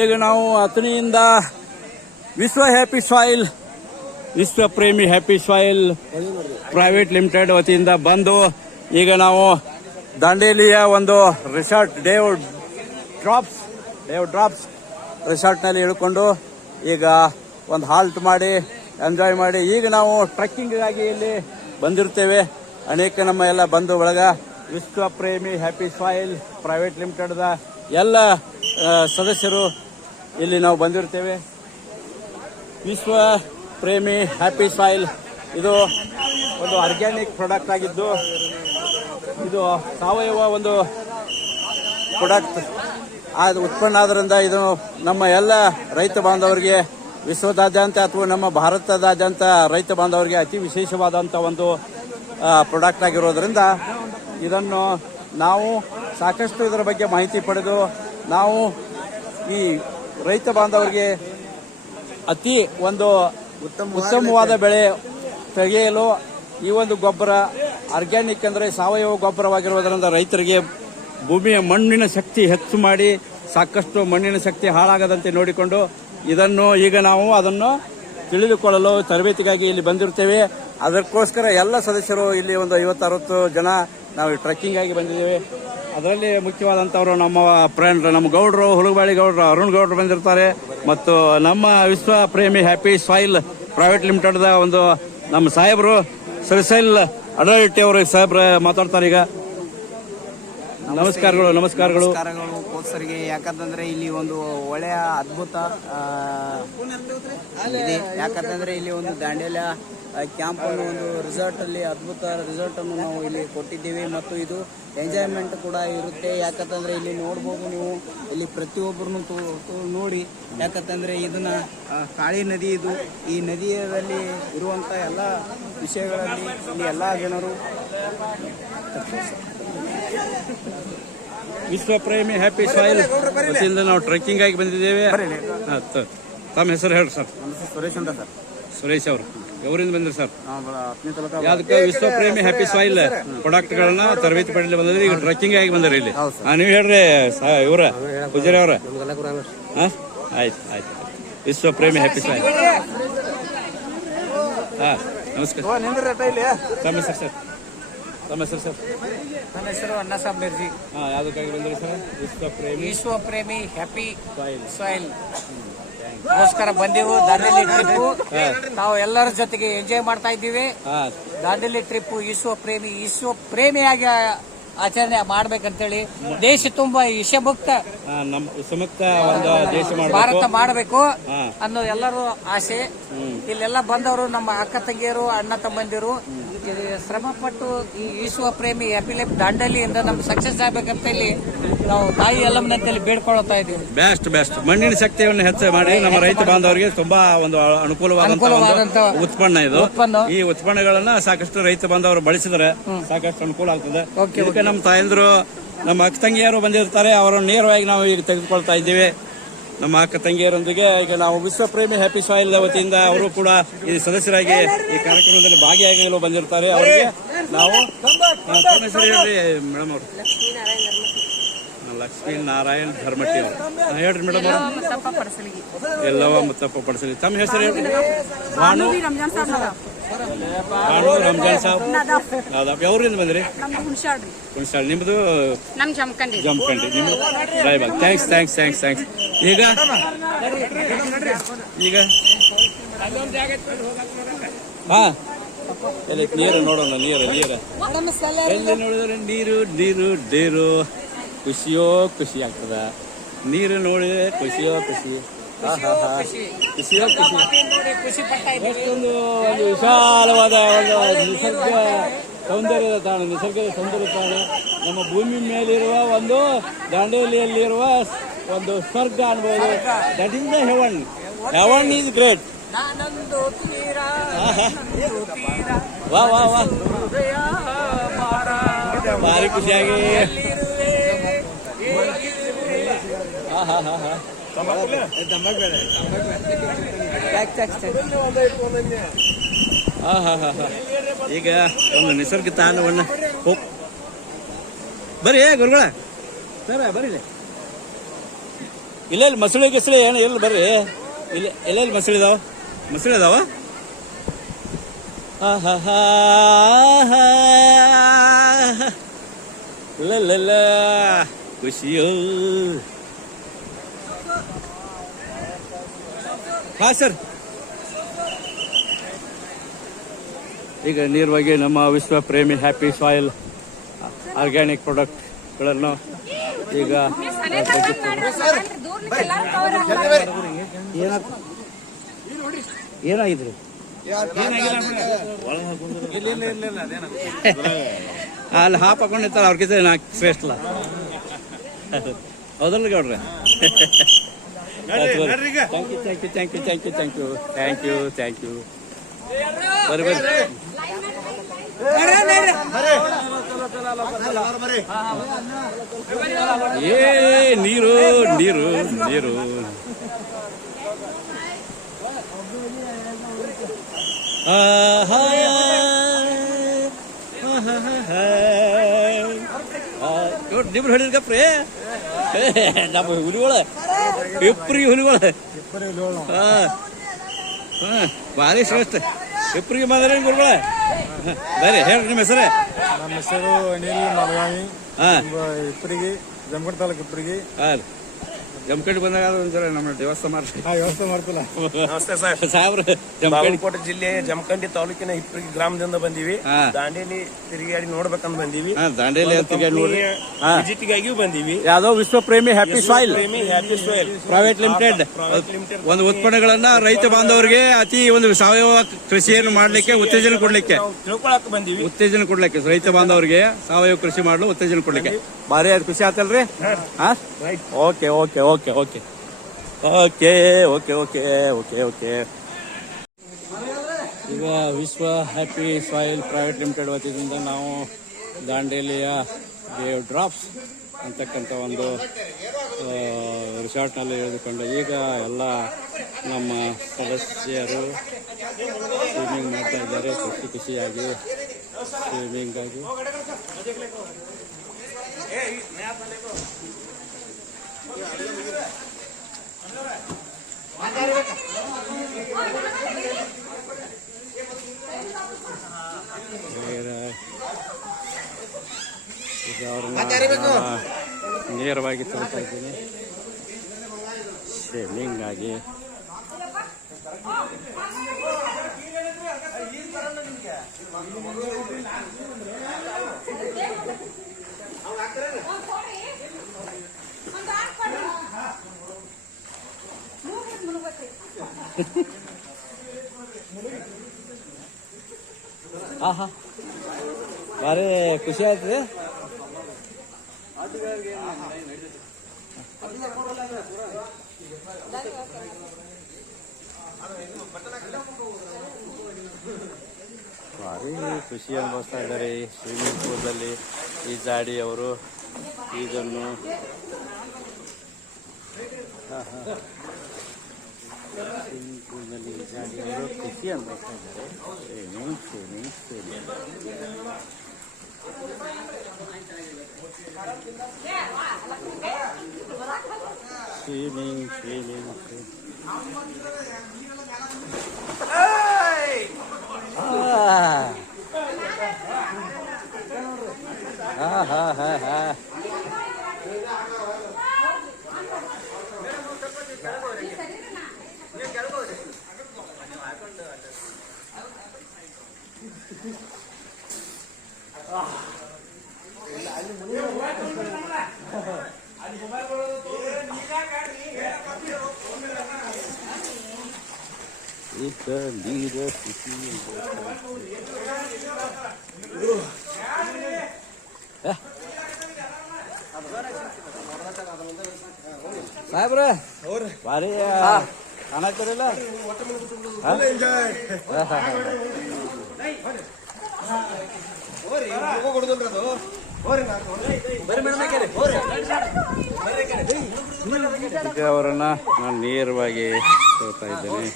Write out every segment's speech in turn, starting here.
ಈಗ ನಾವು ಅಥಣಿಯಿಂದ ವಿಶ್ವ ಪ್ರೇಮಿ ಹ್ಯಾಪಿ ಸಾಯಿಲ್ ಪ್ರೈವೇಟ್ ಲಿಮಿಟೆಡ್ ವತಿಯಿಂದ ಬಂದು ಈಗ ನಾವು ದಾಂಡೇಲಿಯ ಒಂದು ರಿಸಾರ್ಟ್ ಡೇವ್ ಡ್ರಾಪ್ಸ್ ರಿಸಾರ್ಟ್ನಲ್ಲಿ ಇಳ್ಕೊಂಡು ಈಗ ಒಂದು ಹಾಲ್ಟ್ ಮಾಡಿ ಎಂಜಾಯ್ ಮಾಡಿ ಈಗ ನಾವು ಟ್ರೆಕ್ಕಿಂಗಾಗಿ ಇಲ್ಲಿ ಬಂದಿರ್ತೇವೆ. ಅನೇಕ ನಮ್ಮ ಎಲ್ಲ ಬಂಧು ಬಳಗ ವಿಶ್ವ ಪ್ರೇಮಿ ಹ್ಯಾಪಿ ಸಾಯಿಲ್ ಪ್ರೈವೇಟ್ ಲಿಮಿಟೆಡ್ದ ಎಲ್ಲ ಸದಸ್ಯರು ಇಲ್ಲಿ ನಾವು ಬಂದಿರ್ತೇವೆ. ವಿಶ್ವ ಪ್ರೇಮಿ ಹ್ಯಾಪಿ ಸಾಯಿಲ್ ಇದು ಒಂದು ಆರ್ಗ್ಯಾನಿಕ್ ಪ್ರಾಡಕ್ಟ್ ಆಗಿದ್ದು ಇದು ಸಾವಯವ ಒಂದು ಪ್ರಾಡಕ್ಟ್ ಉತ್ಪನ್ನ ಆದ್ರಿಂದ ಇದು ನಮ್ಮ ಎಲ್ಲ ರೈತ ಬಾಂಧವರಿಗೆ ವಿಶ್ವದಾದ್ಯಂತ ಅಥವಾ ನಮ್ಮ ಭಾರತದಾದ್ಯಂತ ರೈತ ಬಾಂಧವರಿಗೆ ಅತಿ ವಿಶೇಷವಾದಂಥ ಒಂದು ಪ್ರಾಡಕ್ಟ್ ಆಗಿರೋದ್ರಿಂದ ಇದನ್ನು ನಾವು ಸಾಕಷ್ಟು ಇದರ ಬಗ್ಗೆ ಮಾಹಿತಿ ಪಡೆದು ನಾವು ಈ ರೈತ ಬಾಂಧವರಿಗೆ ಅತಿ ಒಂದು ಉತ್ತಮವಾದ ಬೆಳೆ ತೆಗೆಯಲು ಈ ಒಂದು ಗೊಬ್ಬರ ಆರ್ಗ್ಯಾನಿಕ್ ಅಂದರೆ ಸಾವಯವ ಗೊಬ್ಬರವಾಗಿರುವುದರಿಂದ ರೈತರಿಗೆ ಭೂಮಿಯ ಮಣ್ಣಿನ ಶಕ್ತಿ ಹೆಚ್ಚು ಮಾಡಿ ಸಾಕಷ್ಟು ಮಣ್ಣಿನ ಶಕ್ತಿ ಹಾಳಾಗದಂತೆ ನೋಡಿಕೊಂಡು ಇದನ್ನು ಈಗ ನಾವು ಅದನ್ನು ತಿಳಿದುಕೊಳ್ಳಲು ತರಬೇತಿಗಾಗಿ ಇಲ್ಲಿ ಬಂದಿರ್ತೇವೆ. ಅದಕ್ಕೋಸ್ಕರ ಎಲ್ಲ ಸದಸ್ಯರು ಇಲ್ಲಿ ಒಂದು 50-60 ಜನ ನಾವು ಟ್ರೆಕ್ಕಿಂಗ್ ಆಗಿ ಬಂದಿದ್ದೇವೆ. ಅದರಲ್ಲಿ ಮುಖ್ಯವಾದಂಥವರು ನಮ್ಮ ಫ್ರೆಂಡ್ ನಮ್ಮ ಗೌಡರು ಹುಲುಗಬಾಳಿ ಗೌಡರು ಅರುಣ್ ಗೌಡರು ಬಂದಿರ್ತಾರೆ ಮತ್ತು ನಮ್ಮ ವಿಶ್ವ ಪ್ರೇಮಿ ಹ್ಯಾಪಿ ಸಾಯಿಲ್ ಪ್ರೈವೇಟ್ ಲಿಮಿಟೆಡ್ದ ಒಂದು ನಮ್ಮ ಸಾಹೇಬರು ಶ್ರೀಶೈಲ್ ಅಡಳಿಟ್ಟಿ ಅವರು ಸಾಹೇಬ್ರ ಮಾತಾಡ್ತಾರೆ. ಈಗ ನಮಸ್ಕಾರಗಳು ಕೋಚರಿಗೆ. ಯಾಕಂತಂದ್ರೆ ಇಲ್ಲಿ ಒಂದು ಒಳ್ಳೆಯ ಅದ್ಭುತ ಇದೆ. ಯಾಕಂತಂದ್ರೆ ಇಲ್ಲಿ ಒಂದು ದಾಂಡೇಲ ಕ್ಯಾಂಪ್ ಅನ್ನು ಒಂದು ರಿಸಾರ್ಟ್ ಅಲ್ಲಿ ಅದ್ಭುತ ರಿಸಾರ್ಟ್ ಅನ್ನು ನಾವು ಇಲ್ಲಿ ಕೊಟ್ಟಿದ್ದೇವೆ ಮತ್ತು ಇದು ಎಂಜಾಯ್ಮೆಂಟ್ ಕೂಡ ಇರುತ್ತೆ. ಯಾಕಂತಂದ್ರೆ ಇಲ್ಲಿ ನೋಡ್ಬೋದು ನೀವು ಇಲ್ಲಿ ಪ್ರತಿಯೊಬ್ಬರನ್ನು ನೋಡಿ. ಯಾಕಂತಂದ್ರೆ ಇದನ್ನ ಕಾಳಿ ನದಿ ಇದು. ಈ ನದಿಯಲ್ಲಿ ಇರುವಂತ ಎಲ್ಲ ವಿಷಯಗಳಲ್ಲಿ ಇಲ್ಲಿ ಎಲ್ಲ ಜನರು ವಿಶ್ವ ಪ್ರೇಮಿ ಹ್ಯಾಪಿ ಸಾಯಿಲ್ ವತಿಯಿಂದ ನಾವು ಟ್ರೆಕ್ಕಿಂಗ್ ಆಗಿ ಬಂದಿದ್ದೇವೆ. ತಮ್ಮ ಹೆಸರು ಹೇಳಿ ಸರ್. ಸುರೇಶ್ ಅಂತ ಸರ್. ಸುರೇಶ್ ಅವರು ఎవರಿಂದ ಬಂದ್ರಿ ಸರ್? ಯಾವ್ದಕ್ಕೆ ವಿಶ್ವ ಪ್ರೇಮಿ ಹ್ಯಾಪಿ ಸಾಯಿಲ್ ಪ್ರಾಡಕ್ಟ್ ಗಳನ್ನ ತರಬೇತಿ ಪಡೆಯಲು ಬಂದಿದ್ರಿ. ಈಗ ಟ್ರೆಕ್ಕಿಂಗ್ ಆಗಿ ಬಂದ್ರಿ ಇಲ್ಲಿ. ನೀವು ಹೇಳ್ರಿ ಇವರ ಪೂಜಾರಿ ಅವ್ರ. ಆಯ್ತು ವಿಶ್ವ ಪ್ರೇಮಿ ಹ್ಯಾಪಿ ಸಾಯಿಲ್. ನಮಸ್ಕಾರ. ತಮ್ಮ ಹೆಸರು ಸರ್? ನಮ್ಮ ಹೆಸರು ಅಣ್ಣ ಸಾಬ್ ಮಿರ್ಜಿ. ಯಾವ್ದಕ್ಕಾಗಿ ಬಂದ್ರಿ ಸರ್? ವಿಶ್ವ ಪ್ರೇಮಿ ಹ್ಯಾಪಿ ಸಾಯಿಲ್ ಗೋಸ್ಕರ ಬಂದೆವು. ದಾಂಡೇಲಿ ಟ್ರಿಪ್ ನಾವು ಎಲ್ಲರ ಜೊತೆಗೆ ಎಂಜಾಯ್ ಮಾಡ್ತಾ ಇದ್ದೀವಿ. ದಾಂಡೇಲಿ ಟ್ರಿಪ್ ವಿಶ್ವ ಪ್ರೇಮಿಯಾಗಿ ಆಚರಣೆ ಮಾಡ್ಬೇಕಂತೇಳಿ ದೇಶ ತುಂಬಾ ವಿಷಮುಕ್ತ ಭಾರತ ಮಾಡಬೇಕು ಅನ್ನೋ ಎಲ್ಲರೂ ಆಸೆ. ಇಲ್ಲೆಲ್ಲ ಬಂದವರು ನಮ್ಮ ಅಕ್ಕ ತಂಗಿಯರು ಅಣ್ಣ ತಮ್ಮಂದಿರು ಶ್ರಮ ಪಟ್ಟು ಈ ವಿಶ್ವ ಪ್ರೇಮಿ ಹ್ಯಾಪಿ ದಾಂಡೇಲಿಯಿಂದ ನಮ್ಗೆ ಸಕ್ಸಸ್ ಆಗ್ಬೇಕಂತ ಇಲ್ಲಿ ನಾವು ತಾಯಿ ಎಲ್ಲಮ್ಮನಂತೇಳಿ ಬೇಡ್ಕೊಳ್ತಾ ಇದ್ದೀವಿ. ಬೆಸ್ಟ್ ಮಣ್ಣಿನ ಶಕ್ತಿಯನ್ನು ಹೆಚ್ಚು ಮಾಡಿ ನಮ್ಮ ರೈತ ಬಾಂಧವರಿಗೆ ತುಂಬಾ ಒಂದು ಅನುಕೂಲವಾದಂತ ಉತ್ಪನ್ನ ಇದು. ಈ ಉತ್ಪನ್ನಗಳನ್ನ ಸಾಕಷ್ಟು ರೈತ ಬಾಂಧವರು ಬಳಸಿದ್ರೆ ಸಾಕಷ್ಟು ಅನುಕೂಲ ಆಗ್ತದೆ. ಇದಕ್ಕೆ ನಮ್ಮ ತಾಯಂದ್ರು ನಮ್ಮ ಅಕ್ಕ ತಂಗಿಯರು ಬಂದಿರ್ತಾರೆ. ಅವರನ್ನು ನೇರವಾಗಿ ನಾವು ಈಗ ತೆಗೆದುಕೊಳ್ತಾ ಇದ್ದೇವೆ. ನಮ್ಮ ಅಕ್ಕ ತಂಗಿಯರೊಂದಿಗೆ ಈಗ ನಾವು ವಿಶ್ವ ಪ್ರೇಮಿ ಹ್ಯಾಪಿ ಸಾಯಿಲ್ ವತಿಯಿಂದ ಅವರು ಕೂಡ ಈ ಸದಸ್ಯರಾಗಿ ಈ ಕಾರ್ಯಕ್ರಮದಲ್ಲಿ ಭಾಗಿಯಾಗಲು ಬಂದಿರ್ತಾರೆ. ಅವರಿಗೆ ನಾವು ಮೇಡಮ್ ಅವರು ಲಕ್ಷ್ಮೀ ನಾರಾಯಣ್ ಧರ್ಮಟ್ಟಿ ಅವರು ಹೇಳ್ರಿ ಮೇಡಮ್ ಅವರು. ಎಲ್ಲವ ಮುತ್ತಪ್ಪ ಪಡಿಸಲಿ. ತಮ್ಮ ಹೆಸರು ಹೇಳ್ರಿ? ಭಾನು ರಂಜಾನ್ ಸಾಬ್. ಯಾವ್ರಿಂದ ಬಂದ್ರಿ? ಹುಣಸಾಳ್. ನಿಮ್ದು ಜಮಖಂಡಿ. ನಿಮ್ದು ರಾಯಬಾಗ್. ಥ್ಯಾಂಕ್ಸ್. ಈಗ ನೀರು ನೋಡೋಣ. ನೀರು ಎಲ್ಲಿ ನೋಡಿದ್ರೆ ನೀರು ಖುಷಿ ಆಗ್ತದ. ನೀರು ನೋಡಿದ್ರೆ ಖುಷಿಯೋ ಖುಷಿ. ಎಷ್ಟೊಂದು ವಿಶಾಲವಾದ ಒಂದು ನಿಸರ್ಗದ ಸೌಂದರ್ಯದ ತಾಣ. ನಮ್ಮ ಭೂಮಿ ಮೇಲಿರುವ ಒಂದು ದಾಂಡೇಲಿಯಲ್ಲಿರುವ ಒಂದು ಸ್ವರ್ಗ ಅನ್ಬೋದು. That is the haven is great. ವಾ ಭಾರಿ ಖುಷಿಯಾಗಿ ಈಗ ಒಂದು ನಿಸರ್ಗ ತಾಣವನ್ನ ಬರ್ರಿ ಗುರುಗಳ ಬರೀ ಇಲ್ಲೆಲ್ಲಿ ಮಸಳಿ ಗಿಸಳಿ ಏನು ಇಲ್ಲ ಬರ್ರಿ. ಇಲ್ಲಿ ಎಲ್ಲೆಲ್ಲಿ ಮಸಳಿ ಇದಾವ? ಮಸಳಿ ಇದಾವ? ಇಲ್ಲ ಖುಷಿಯೋ. ಹಾ ಸರ್, ಈಗ ನೇರವಾಗಿ ನಮ್ಮ ವಿಶ್ವ ಪ್ರೇಮಿ ಹ್ಯಾಪಿ ಸಾಯಿಲ್ ಆರ್ಗ್ಯಾನಿಕ್ ಪ್ರಾಡಕ್ಟ್ಗಳನ್ನು ಈಗ ಏನಾಗಿದ್ರಿ? ಅಲ್ಲಿ ಹಾಪ್ ಹಾಕೊಂಡಿರ್ತಾರ ಅವ್ರಿಗಿಂತ ಶ್ರೇಷ್ಠ ಅಲ್ಲ. ಹೌದಲ್ಲ ಗೌಡ್ರೆ? Thank you. ಬರ್ರಿ ನೀರು ನೀರು ನೀರು. ನಿಮ್ರು ಹೇಳಿದ್ಕಪ್ರಿ ನಮ್ಮ ಹುಲಿಗಳ ಇಬ್ಬರಿಗೆ ಹುಲಿಗಳ ಭಾರಿ ಶ್ರೇಷ್ಠ. ಇಬ್ಬರಿಗೆ ಮಾದ್ರಿ ಗುರುಗಳ ಬರ್ರಿ ಹೇಳ್ರಿ ನಿಮ್ಮ ಹೆಸರೇ? ನಮ್ಮ ಹೆಸರು ಅನಿಲ್ ಮಲಗಾಮಿ. ಇಬ್ಬರಿಗೆ ಜಮಖಂಡಿ ತಾಲೂಕು ಇಬ್ಬರಿಗೆ. ಜಮಖಂಡಿ ಬಂದಾಗ ಒಂದ್ಸಲ ನಮ್ಮ ದೇವಸ್ಥಾನ ವ್ಯವಸ್ಥೆ ಮಾಡ್ತಿಲ್ಲ. ನಮಸ್ತೆ ಸರ್. ಸಾಹೇಬ್ರ ಬಾಗಲಕೋಟೆ ಜಿಲ್ಲೆ ಜಮಖಂಡಿ ತಾಲೂಕಿನ ಹಿಪ್ಪರಗಿ ಗ್ರಾಮದಿಂದ ಬಂದೀವಿ. ದಾಂಡೇಲಿ ತಿರುಗಾಡಿ ನೋಡ್ಬೇಕಂತ ಬಂದೀವಿ. ದಾಂಡೇಲಿ ನೋಡಿ ವಿಸಿಟ್ಗಾಗಿಯೂ ಬಂದೀವಿ. ಯಾವ್ದೋ ವಿಶ್ವ ಪ್ರೇಮಿ ಹ್ಯಾಪಿ ಸಾಯಿಲ್ ಪ್ರೈವೇಟ್ ಲಿಮಿಟೆಡ್ ಒಂದು ಉತ್ಪನ್ನಗಳನ್ನ ರೈತ ಬಾಂಧವರಿಗೆ ಅತಿ ಒಂದು ಸಾವಯವ ಕೃಷಿಯನ್ನು ಮಾಡ್ಲಿಕ್ಕೆ ಉತ್ತೇಜನ ಕೊಡ್ಲಿಕ್ಕೆ ತಿಳ್ಕೊಳಕ್ ಬಂದೀವಿ. ಉತ್ತೇಜನ ಕೊಡ್ಲಿಕ್ಕೆ ರೈತ ಬಾಂಧವರಿಗೆ ಸಾವಯವ ಕೃಷಿ ಮಾಡಲು ಉತ್ತೇಜನ ಕೊಡ್ಲಿಕ್ಕೆ ಭಾರಿ ಖುಷಿ ಆತಲ್ರಿ? Okay okay okay okay okay okay okay okay okay. ಈಗ ವಿಶ್ವ ಹ್ಯಾಪಿ ಸಾಯಿಲ್ ಪ್ರೈವೇಟ್ ಲಿಮಿಟೆಡ್ ವತಿಯಿಂದ ನಾವು ದಾಂಡೇಲಿಯ ದೇವ್ ಡ್ರಾಪ್ಸ್ ಅಂತಕ್ಕಂಥ ಒಂದು ರಿಸಾರ್ಟ್ನಲ್ಲಿ ಇಳಿದುಕೊಂಡು ಈಗ ಎಲ್ಲ ನಮ್ಮ ಸದಸ್ಯರು ಸ್ವಿಮ್ಮಿಂಗ್ ಮಾಡ್ತಾ ಇದ್ದಾರೆ. ಖುಷಿಯಾಗಿ ಸ್ವಿಮ್ಮಿಂಗ್ ಆಗಿ ಈಗ ಅವ್ರನ್ನ ನೇರವಾಗಿ ತೋರ್ತಾ ಇದ್ದೀನಿ ಸ್ವಿಮ್ಮಿಂಗ್ ಆಗಿ. ಆಹಾ ಭಾರಿ ಖುಷಿ ಆಯ್ತು ರೀ. ಭಾರಿ ಖುಷಿ ಅನುಭವಿಸ್ತಾ ಇದ್ದಾರೆ ಈ ಸ್ವಿಮ್ಮಿಂಗ್ ಪೂಲ್ದಲ್ಲಿ ಈಜಾಡಿ ಅವರು ಇದನ್ನು. ಸ್ವಿಮ್ಮಿಂಗ್ ಪೂಲ್ನಲ್ಲಿ ಈಜಾಡಿ ಅವರು ಖುಷಿ ಅನುಭವಿಸ್ತಾ ಇದ್ದಾರೆ. ಸ್ವಿಮ್ಮಿಂಗ್ ಈಗ ನೀರ ಖುಷಿ ಸಾಹೇಬ್ರ ಭಾರಿ ಕಾಣಾಕ್ತಾರಿಲ್ಲ. ಈಗ ಅವರನ್ನ ನಾನು ನೇರವಾಗಿ ತೋರ್ತಾ ಇದ್ದೇನೆ.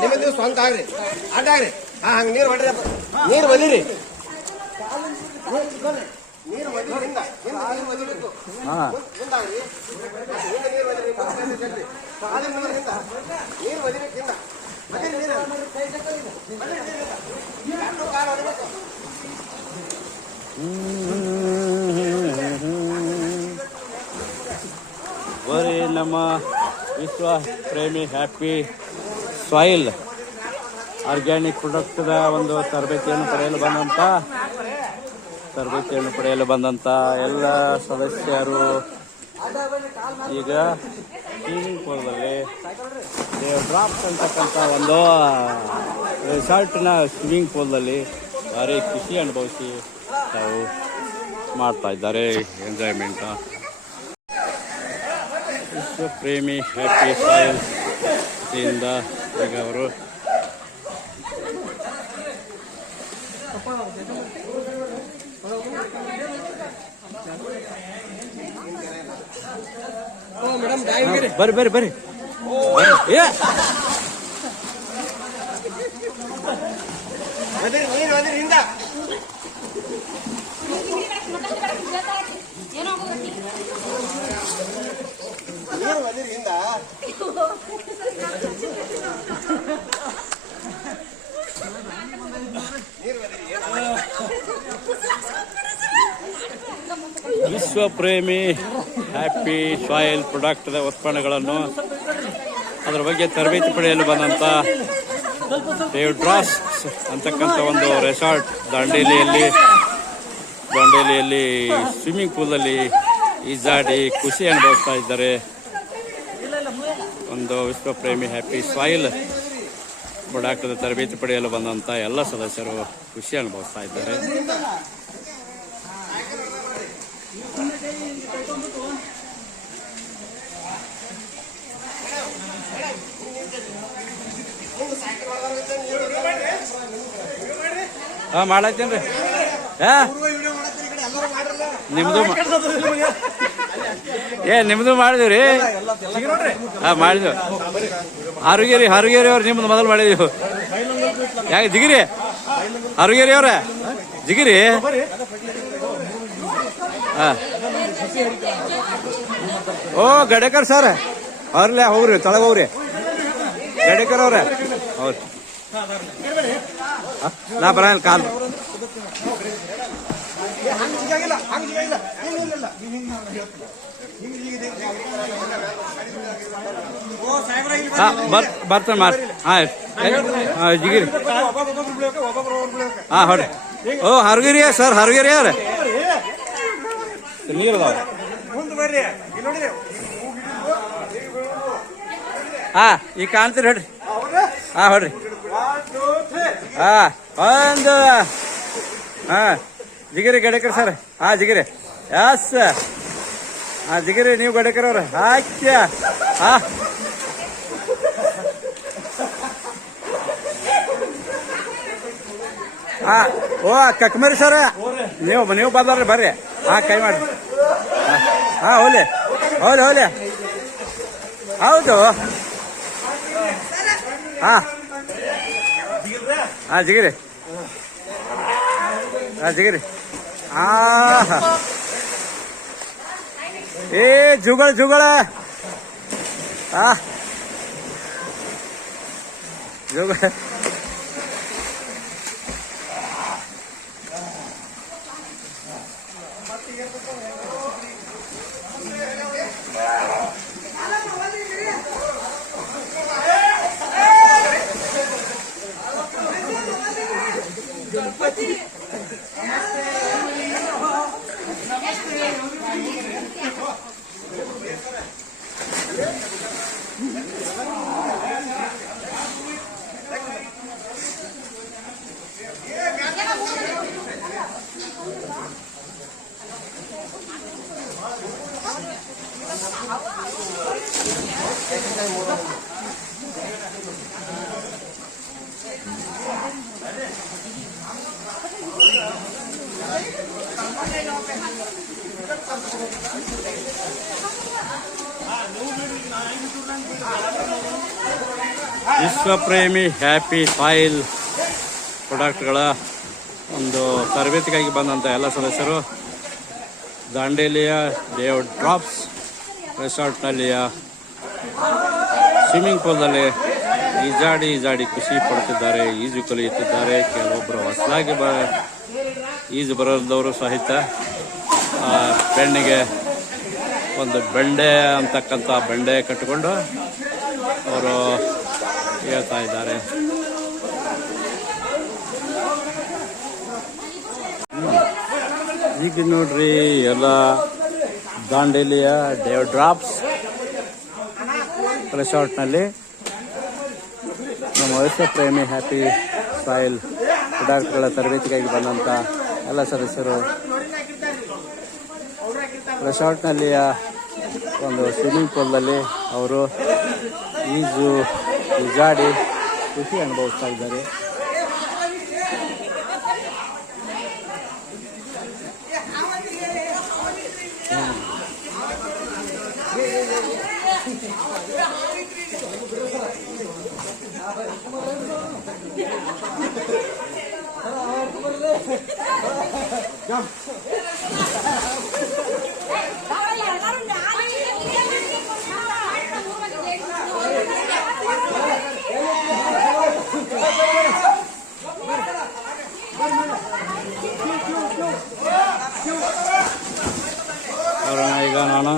ನಿಮ್ಮದು ಸ್ವಂತ ಆಗ್ರಿ ಅಡ್ಡ ಆಗ್ರಿ. ಹಾ ಹಂಗ ನೀರು ಹೊಡ್ರಿ, ನೀರು ಒಲಿರಿ, ನೀರು ಒಲಿರಿ, ಹಿಂದ ನೀರು ಒಲಿಬೇಕು, ಮುಂದಾಗ್ರಿ, ಹಿಂದ ನೀರು ಒಲಿರಿ, ಕಾಲಿನ ಮುಂದೆ ಹಿಂದ ನೀರು ಒಲಿಬೇಕು, ಹಿಂದ ಒಲಿರಿ ನೀರು ಕಾಲು ಹೊಡಿಬೇಕು. ಬರೀ ನಮ್ಮ ವಿಶ್ವ ಪ್ರೇಮಿ ಹ್ಯಾಪಿ ಸಾಯಿಲ್ ಆರ್ಗ್ಯಾನಿಕ್ ಪ್ರಾಡಕ್ಟ್ದ ಒಂದು ತರಬೇತಿಯನ್ನು ಪಡೆಯಲು ಬಂದಂಥ ಎಲ್ಲ ಸದಸ್ಯರು ಈಗ ಸ್ವಿಮ್ಮಿಂಗ್ ಪೂಲ್ದಲ್ಲಿ ಡ್ರಾಪ್ಸ್ ಅಂತಕ್ಕಂಥ ಒಂದು ರೆಸಾರ್ಟ್ನ ಸ್ವಿಮ್ಮಿಂಗ್ ಪೂಲ್ನಲ್ಲಿ ಭಾರಿ ಖುಷಿ ಅನುಭವಿಸಿ ತಾವು ಮಾಡ್ತಾ ಇದ್ದಾರೆ ಎಂಜಾಯ್ಮೆಂಟ್. ವಿಶ್ವ ಪ್ರೇಮಿ ಹ್ಯಾಪಿ ಸಾಯಿಲ್ ವತಿಯಿಂದ ಈಗ ಅವರು ಬರ್ರಿ ಏ ನೀರು ಒಲಿರಿ, ಹಿಂದ ನೀರು ಒಲಿರಿ, ಹಿಂದ ವಿಶ್ವ ಪ್ರೇಮಿ ಹ್ಯಾಪಿ ಸಾಯಿಲ್ ಪ್ರಾಡಕ್ಟ್ದ ಉತ್ಪನ್ನಗಳನ್ನು ಅದರ ಬಗ್ಗೆ ತರಬೇತಿ ಪಡೆಯಲು ಬಂದಂಥ ಡ್ರಾಸ್ ಅಂತಕ್ಕಂಥ ಒಂದು ರೆಸಾರ್ಟ್ ದಾಂಡೇಲಿಯಲ್ಲಿ ಸ್ವಿಮ್ಮಿಂಗ್ ಪೂಲಲ್ಲಿ ಈಜಾಡಿ ಖುಷಿ ಅನುಭವಿಸ್ತಾ ಇದ್ದಾರೆ. ಒಂದು ವಿಶ್ವ ಪ್ರೇಮಿ ಹ್ಯಾಪಿ ಸಾಯಿಲ್ ಪ್ರಾಡಕ್ಟ್ದ ತರಬೇತಿ ಪಡೆಯಲು ಬಂದಂಥ ಎಲ್ಲ ಸದಸ್ಯರು ಖುಷಿ ಅನುಭವಿಸ್ತಾ ಇದ್ದಾರೆ. ಹಾಂ ಮಾಡತ್ತೇನ್ರಿ. ನಿಮ್ದು ಮಾಡಿದಿವ್ರಿ. ಹಾಂ ಮಾಡಿದ್ವಿ. ಹಾರುಗೇರಿ ಅವ್ರು ನಿಮ್ದು ಮೊದಲು ಮಾಡಿದೀವಿ. ಯಾಕೆ ಜಿಗಿರಿ ಹಾರುಗೇರಿ ಅವ್ರ ಜಿಗಿರಿ. ಹಾಂ ಓ ಗಡೇಕರ್ ಸರ್ ಅವ್ರಲ್ಲೇ ಹೋಗ್ರಿ, ತಳಗ ಹೋಗ್ರಿ ಗಡೇಕರ್ ಅವ್ರೆ. ಹೌದು ನಾ ಬರಲ್ಲ ಕಾಲ್ ಬರ್ತಾನೆ ಮಾರ್. ಹಾಂ ಜಿಗಿರಿ. ಹಾಂ ಹೊಡ್ರಿ. ಓ ಹರಗಿರಿ ಸರ್, ಹರಗಿರಿ ಅವ್ರೆ ನೀರು ಹಾಂ ಈಗ ಕಾಣ್ತೀರಿ ಹೊಡ್ರಿ. ಹಾಂ ಹೊಡ್ರಿ. ಹಾಂ ಒಂದು ಹಾಂ ಜಿಗಿರಿ ಗಡೇಕರ್ ಸರ್. ಹಾಂ ಜಿಗಿರಿ. ಎಸ್ ಹಾಂ ಜಿಗಿರಿ ನೀವು ಗಡೇಕರ್ ಅವ್ರ. ಹಾಕ್ಯ ಹಾಂ ಹಾಂ ಓ ಕಕ್ಮೇರಿ ಸರ್ ನೀವು ಬಂದವ್ರಿ ಬರ್ರಿ. ಹಾಂ ಕೈ ಮಾಡಿ. ಹಾಂ ಹೋಲಿ ಹೌದು. ಹಾಂ ಜಿಗಿರಿ. ಜಿಗಿರಿ. ಏ ಜುಗಳ ಜುಗಳ ವಿಶ್ವಪ್ರೇಮಿ ಹ್ಯಾಪಿ ಸಾಯಿಲ್ ಪ್ರಾಡಕ್ಟ್ಗಳ ಒಂದು ತರಬೇತಿಗಾಗಿ ಬಂದಂಥ ಎಲ್ಲ ಸದಸ್ಯರು ದಾಂಡೇಲಿಯ ದೇವ್ ಡ್ರಾಪ್ಸ್ ರೆಸಾರ್ಟ್ನಲ್ಲಿಯ ಸ್ವಿಮ್ಮಿಂಗ್ ಪೂಲ್ನಲ್ಲಿ ಈಜಾಡಿ ಖುಷಿ ಪಡುತ್ತಿದ್ದಾರೆ, ಈಜು ಕಲಿಯುತ್ತಿದ್ದಾರೆ. ಕೆಲವೊಬ್ಬರು ಹೊಸದಾಗಿ ಈಜು ಬರೋದವರು ಸಹಿತ ಬೆಣ್ಣಿಗೆ ಒಂದು ಬೆಂಡೆ ಅಂತಕ್ಕಂಥ ಬೆಂಡೆ ಕಟ್ಟಿಕೊಂಡು ಅವರು ಹೇಳ್ತಾ ಇದ್ದಾರೆ. ಈಗ ನೋಡ್ರಿ ಎಲ್ಲ ದಾಂಡೇಲಿಯ ದೇವ್ ಡ್ರಾಪ್ಸ್ ರೆಸಾರ್ಟ್ನಲ್ಲಿ ನಮ್ಮ ವಿಶ್ವಪ್ರೇಮಿ ಹ್ಯಾಪಿ ಸಾಯಿಲ್ ಪ್ರಾಡಕ್ಟ್ಗಳ ತರಬೇತಿಗಾಗಿ ಬಂದಂಥ ಎಲ್ಲ ಸದಸ್ಯರು ರೆಸಾರ್ಟ್ನಲ್ಲಿಯ ಒಂದು ಸ್ವಿಮ್ಮಿಂಗ್ ಪೂಲ್ನಲ್ಲಿ ಅವರು ಈಜಾಡಿ ಖುಷಿ ಅನುಭವಿಸ್ತಾ ಇದ್ದಾರೆ. ಈಗ ನಾನು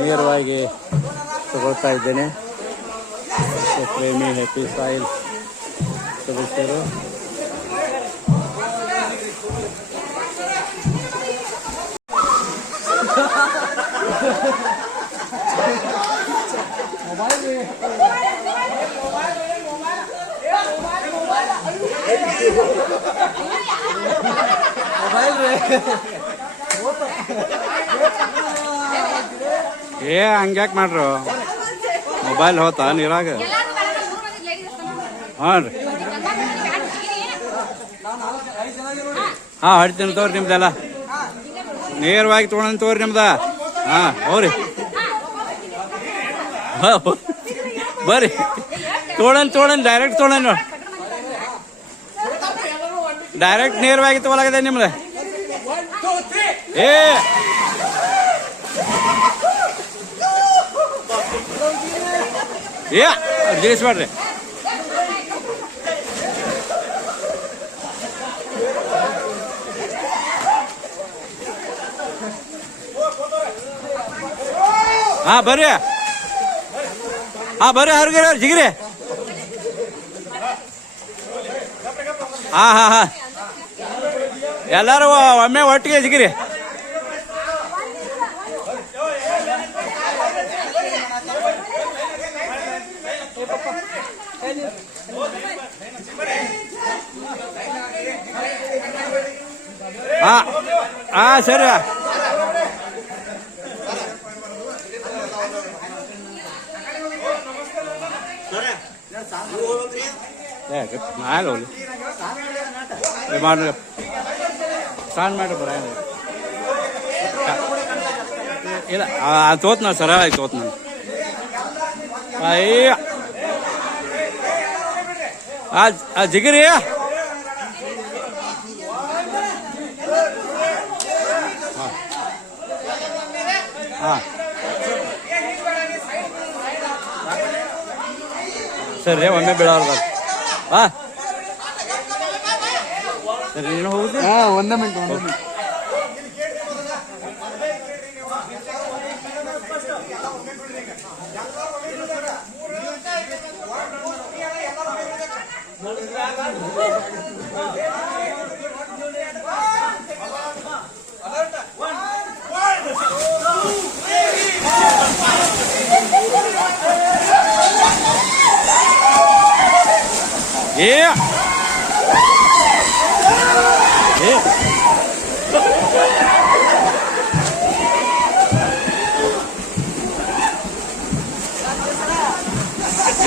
ನೇರವಾಗಿ ತಗೊಳ್ತಾ ಇದ್ದೇನೆ. ವಿಶ್ವಪ್ರೇಮಿ ಹ್ಯಾಪಿ ಸಾಯಿಲ್ ಸದಸ್ಯರು ಹಂಗ್ಯಾಕೆ ಮಾಡ್ರು, ಮೊಬೈಲ್ ಹೋತಾ ನೀರಾಗ? ಹಾಂ ರೀ, ಹಾಂ ಹೊಡ್ತೀನಿ ತೋರಿ ನಿಮ್ದೆಲ್ಲ, ನೇರವಾಗಿ ತೊಗೊಂಡು ತೋರಿ ನಿಮ್ದ. ಹಾಂ ಹೋರಿ ಬರ್ರಿ, ತೊಗೊಂಡು ಡೈರೆಕ್ಟ್ ತೊಗೊಂಡು ಡೈರೆಕ್ಟ್ ನೇರವಾಗಿ ತಗೊಳಗಿದೆ ನಿಮ್ದು. ಜಯಿಸ್ಬೇಡ್ರಿ. ಹಾಂ ಬರ್ರಿ, ಹಾಂ ಬರ್ರಿ, ಅವ್ರಿಗೆ ಜಿಗಿರಿ. ಹಾಂ ಹಾಂ ಹಾಂ ಎಲ್ಲರೂ ಒಮ್ಮೆ ಒಟ್ಟಿಗೆ ಜಿಗಿರಿ. ಹಾಂ ಹಾಂ ಸರಿ. ಮಾಡಿ ಸಾನ್ ಮಾಡಿ ಬರ ಇಲ್ಲ ತೋತ್ ನಾ ಸರ ಆಯ್ತು ತೋತ್ ನಾನು. ಅಯ್ಯ ಜಿಗಿರಿ. ಹಾಂ ಸರಿ, ಒಮ್ಮೆ ಬೀಳೋರ್ಗ. ಹಾಂ ಸರಿ, ನೀನು ಹೋಗುದು. ಹಾಂ, ಒಂದೇ ಮಿನಿಟ್.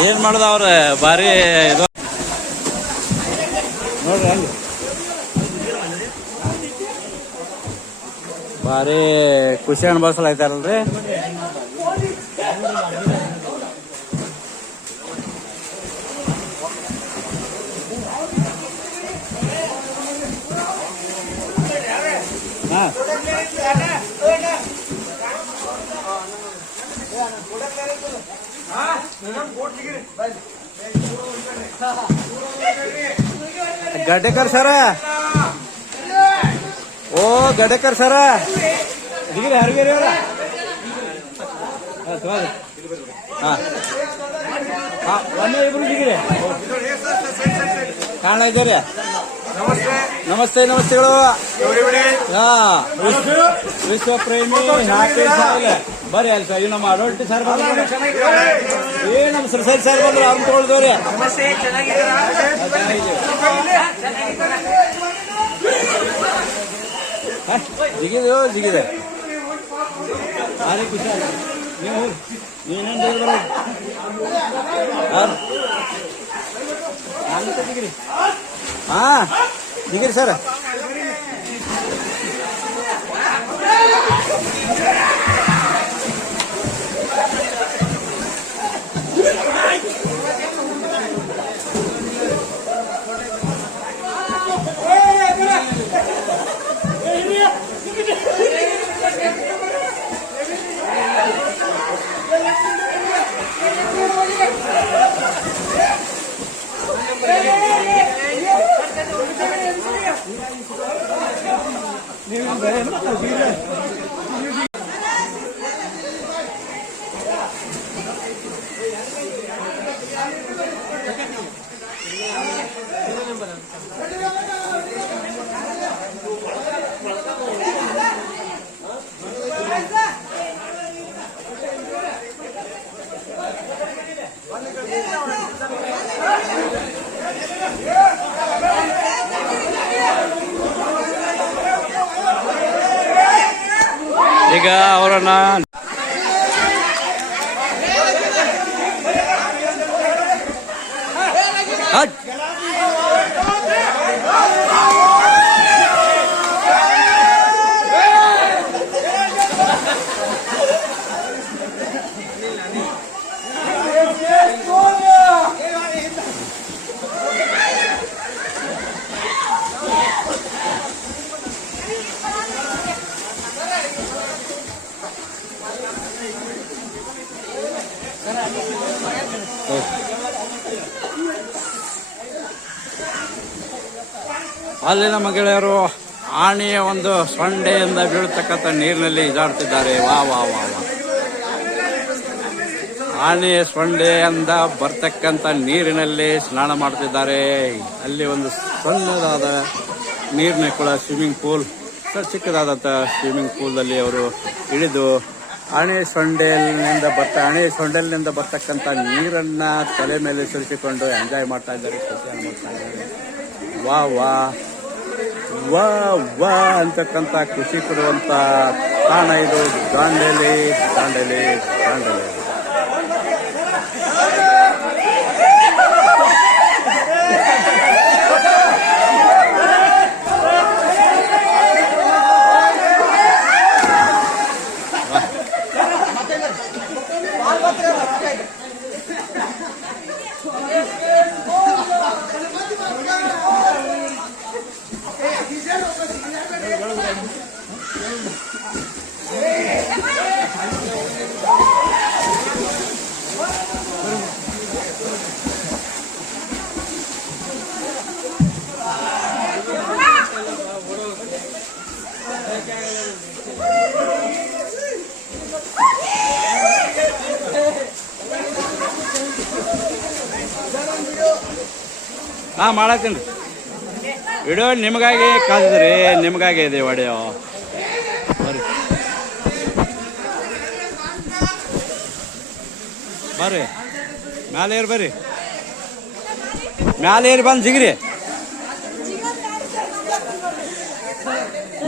ಏನ್ ಮಾಡುದ ಅವ್ರ ಭಾರಿ ಇದು ನೋಡ್ರಿ, ಹಂಗೆ ಭಾರಿ ಖುಷಿ ಅನುಭವಿಸಲಾಯ್ತಾರಲ್ರಿ. ಹಾ ಗಡ್ಡೆಕರ್ ಸರ, ಓ ಗಡ್ಡೆಕರ್ ಸರ, ಜಿಗಿರಿ ಹರಿಗಿರಿ ಅವರ ಒಂದೇ ಇಬ್ರು ಜಿಗಿರಿ ಕಾರಣ ಇದ್ದಾರೆ. ನಮಸ್ತೆ ನಮಸ್ತೆಗಳು. ಹಾ ವಿಶ್ವ ಪ್ರೇಮಿ ಹ್ಯಾಪಿ ಸಾಯಿಲ್ ಬರ್ರಿ ಅಲ್ಲಿ ಸರ್. ನಮ್ಮ ಅಡೋಲ್ಟಿ ಸರ್ ಬಂದ್ರು, ನಮ್ಮ ಸರ್ಸರಿ ಸರ್ ಬಂದ್ರು, ಅವ್ರನ್ನ ತಗೊಳ್ದವ್ರಿ. ಜಿಗಿದೆ ಜಿಗಿದೆ ಭಾರಿ ಖುಷಿ ಆಯ್ತು. ನೀವೇನು ಜಿಗಿರಿ. ಹಾ ಜಿಗಿರಿ ಸರ್. ಈಗ ಅವರನ್ನ ಅಲ್ಲಿನ ಮಹಿಳೆಯರು ಆನೆಯ ಒಂದು ಸೊಂಡೆಯಿಂದ ಬೀಳತಕ್ಕಂಥ ನೀರಿನಲ್ಲಿ ಈಜಾಡ್ತಿದ್ದಾರೆ. ವಾ ವಾ ವಾ ವಾ. ಆನೆಯ ಸೊಂಡೆಯಿಂದ ಬರ್ತಕ್ಕಂಥ ನೀರಿನಲ್ಲಿ ಸ್ನಾನ ಮಾಡ್ತಿದ್ದಾರೆ. ಅಲ್ಲಿ ಒಂದು ಸಣ್ಣದಾದ ನೀರಿನ ಕೂಡ ಸ್ವಿಮ್ಮಿಂಗ್ ಪೂಲ್, ಚಿಕ್ಕದಾದಂಥ ಸ್ವಿಮ್ಮಿಂಗ್ ಪೂಲ್ನಲ್ಲಿ ಅವರು ಇಳಿದು ಆನೆ ಸೊಂಡೆಲಿನಿಂದ ಬರ್ತಕ್ಕಂಥ ನೀರನ್ನ ತಲೆ ಮೇಲೆ ಸುರಿಸಿಕೊಂಡು ಎಂಜಾಯ್ ಮಾಡ್ತಾ ಇದ್ದಾರೆ, ಖುಷಿಯನ್ನು ಮಾಡ್ತಾ ಇದ್ದಾರೆ. ವಾ ವಾ ವಾ ವಾ ಅಂತಕ್ಕಂಥ ಖುಷಿ ಕೊಡುವಂತ ತಾಣ ಇದು. ದಾಂಡೇಲಿ ದಾಂಡೇಲಿ ದಾಂಡೇಲಿ. ಹಾ ಮಾಡತ್ತೀನಿ ವಿಡಿಯೋ ನಿಮಗಾಗಿ ಕಾದಿದ್ರಿ, ನಿಮಗಾಗಿ ಇದೆ ವಿಡಿಯೋ. ಬರ್ರಿ ಬರ್ರಿ ಮ್ಯಾಲೆ ಏರಿ, ಬರ್ರಿ ಮ್ಯಾಲೆ ಏರಿ ಬಂದು ಜಿಗಿರಿ,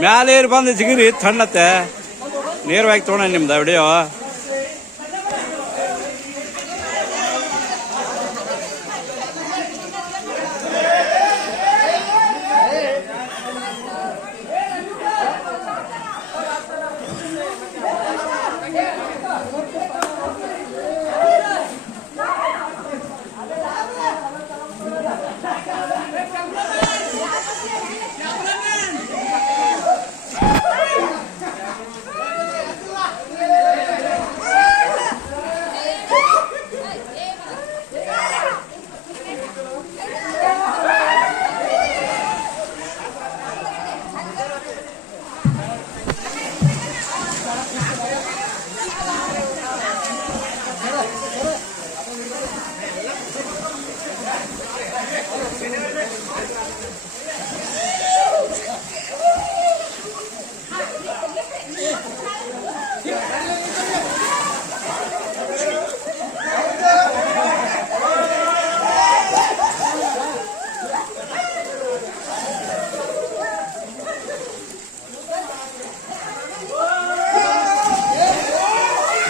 ಮ್ಯಾಲೆ ಏರಿ ಬಂದು ಜಿಗಿರಿ. ತಣ್ಣತ್ತೆ ನೇರವಾಗಿ ತೊಗೊಂಡ ನಿಮ್ದು ವಿಡಿಯೋ.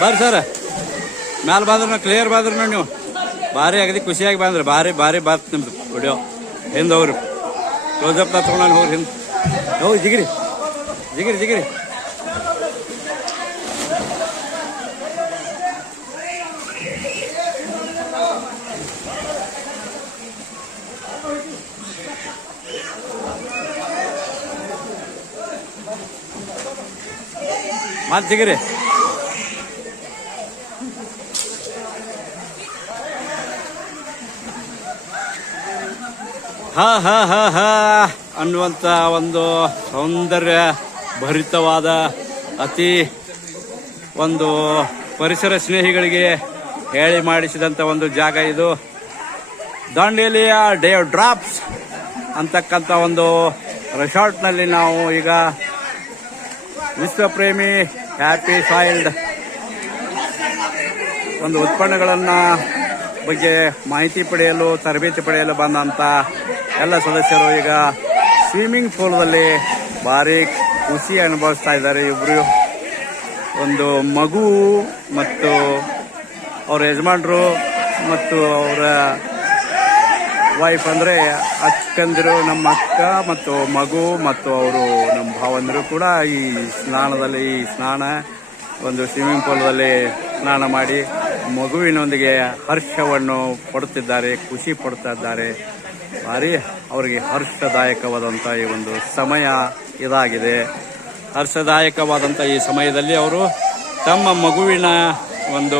ಬರ್ರಿ ಸರ್, ಮ್ಯಾಲೆ ಬಂದ್ರೆ ಕ್ಲಿಯರ್ ಬಂದ್ರಿ ನೀವು, ಭಾರಿ ಅಗದಿ ಖುಷಿಯಾಗಿ ಬಂದ್ರಿ, ಭಾರಿ ಭಾರಿ ಬಾತ್ ನಿಮ್ದು ವಿಡಿಯೋ. ಹಿಂದೆ ಹೋಗ್ರಿ, ಕ್ಲೋಸಪ್ ತಗೊಂಡು ಹೋಗ್ರಿ, ಹಿಂದೆ ಹೋಗಿ ಜಿಗಿರಿ ಜಿಗಿರಿ ಜಿಗಿರಿ. ಮತ್ತೆ ಜಿಗಿರಿ. ಹಾ ಹಾ ಹಾ ಹಾ ಅನ್ನುವಂಥ ಒಂದು ಸೌಂದರ್ಯ ಭರಿತವಾದ ಅತಿ ಒಂದು ಪರಿಸರ ಸ್ನೇಹಿಗಳಿಗೆ ಹೇಳಿ ಮಾಡಿಸಿದಂಥ ಒಂದು ಜಾಗ ಇದು. ದಾಂಡೇಲಿಯ ಡೇವ್ ಡ್ರಾಪ್ಸ್ ಅಂತಕ್ಕಂಥ ಒಂದು ರೆಸಾರ್ಟ್ನಲ್ಲಿ ನಾವು ಈಗ ವಿಶ್ವಪ್ರೇಮಿ ಹ್ಯಾಪಿ ಸಾಯಿಲ್ಡ್ ಒಂದು ಉತ್ಪನ್ನಗಳನ್ನು ಬಗ್ಗೆ ಮಾಹಿತಿ ಪಡೆಯಲು, ತರಬೇತಿ ಪಡೆಯಲು ಬಂದಂಥ ಎಲ್ಲ ಸದಸ್ಯರು ಈಗ ಸ್ವಿಮ್ಮಿಂಗ್ ಪೂಲ್ದಲ್ಲಿ ಭಾರಿ ಖುಷಿ ಅನುಭವಿಸ್ತಾ ಇದ್ದಾರೆ. ಇಬ್ಬರು, ಒಂದು ಮಗು ಮತ್ತು ಅವರ ಯಜಮಾನರು ಮತ್ತು ಅವರ ವೈಫ್, ಅಂದರೆ ಅಕ್ಕಂದಿರು, ನಮ್ಮ ಅಕ್ಕ ಮತ್ತು ಮಗು ಮತ್ತು ಅವರು ನಮ್ಮ ಭಾವಂದಿರು ಕೂಡ ಈ ಸ್ನಾನ ಒಂದು ಸ್ವಿಮ್ಮಿಂಗ್ ಪೂಲ್ದಲ್ಲಿ ಸ್ನಾನ ಮಾಡಿ ಮಗುವಿನೊಂದಿಗೆ ಹರ್ಷವನ್ನು ಪಡುತ್ತಿದ್ದಾರೆ, ಖುಷಿ ಪಡ್ತಾ ಇದ್ದಾರೆ. ಭಾರಿ ಅವರಿಗೆ ಹರ್ಷದಾಯಕವಾದಂಥ ಈ ಒಂದು ಸಮಯ ಇದಾಗಿದೆ. ಹರ್ಷದಾಯಕವಾದಂಥ ಈ ಸಮಯದಲ್ಲಿ ಅವರು ತಮ್ಮ ಮಗುವಿನ ಒಂದು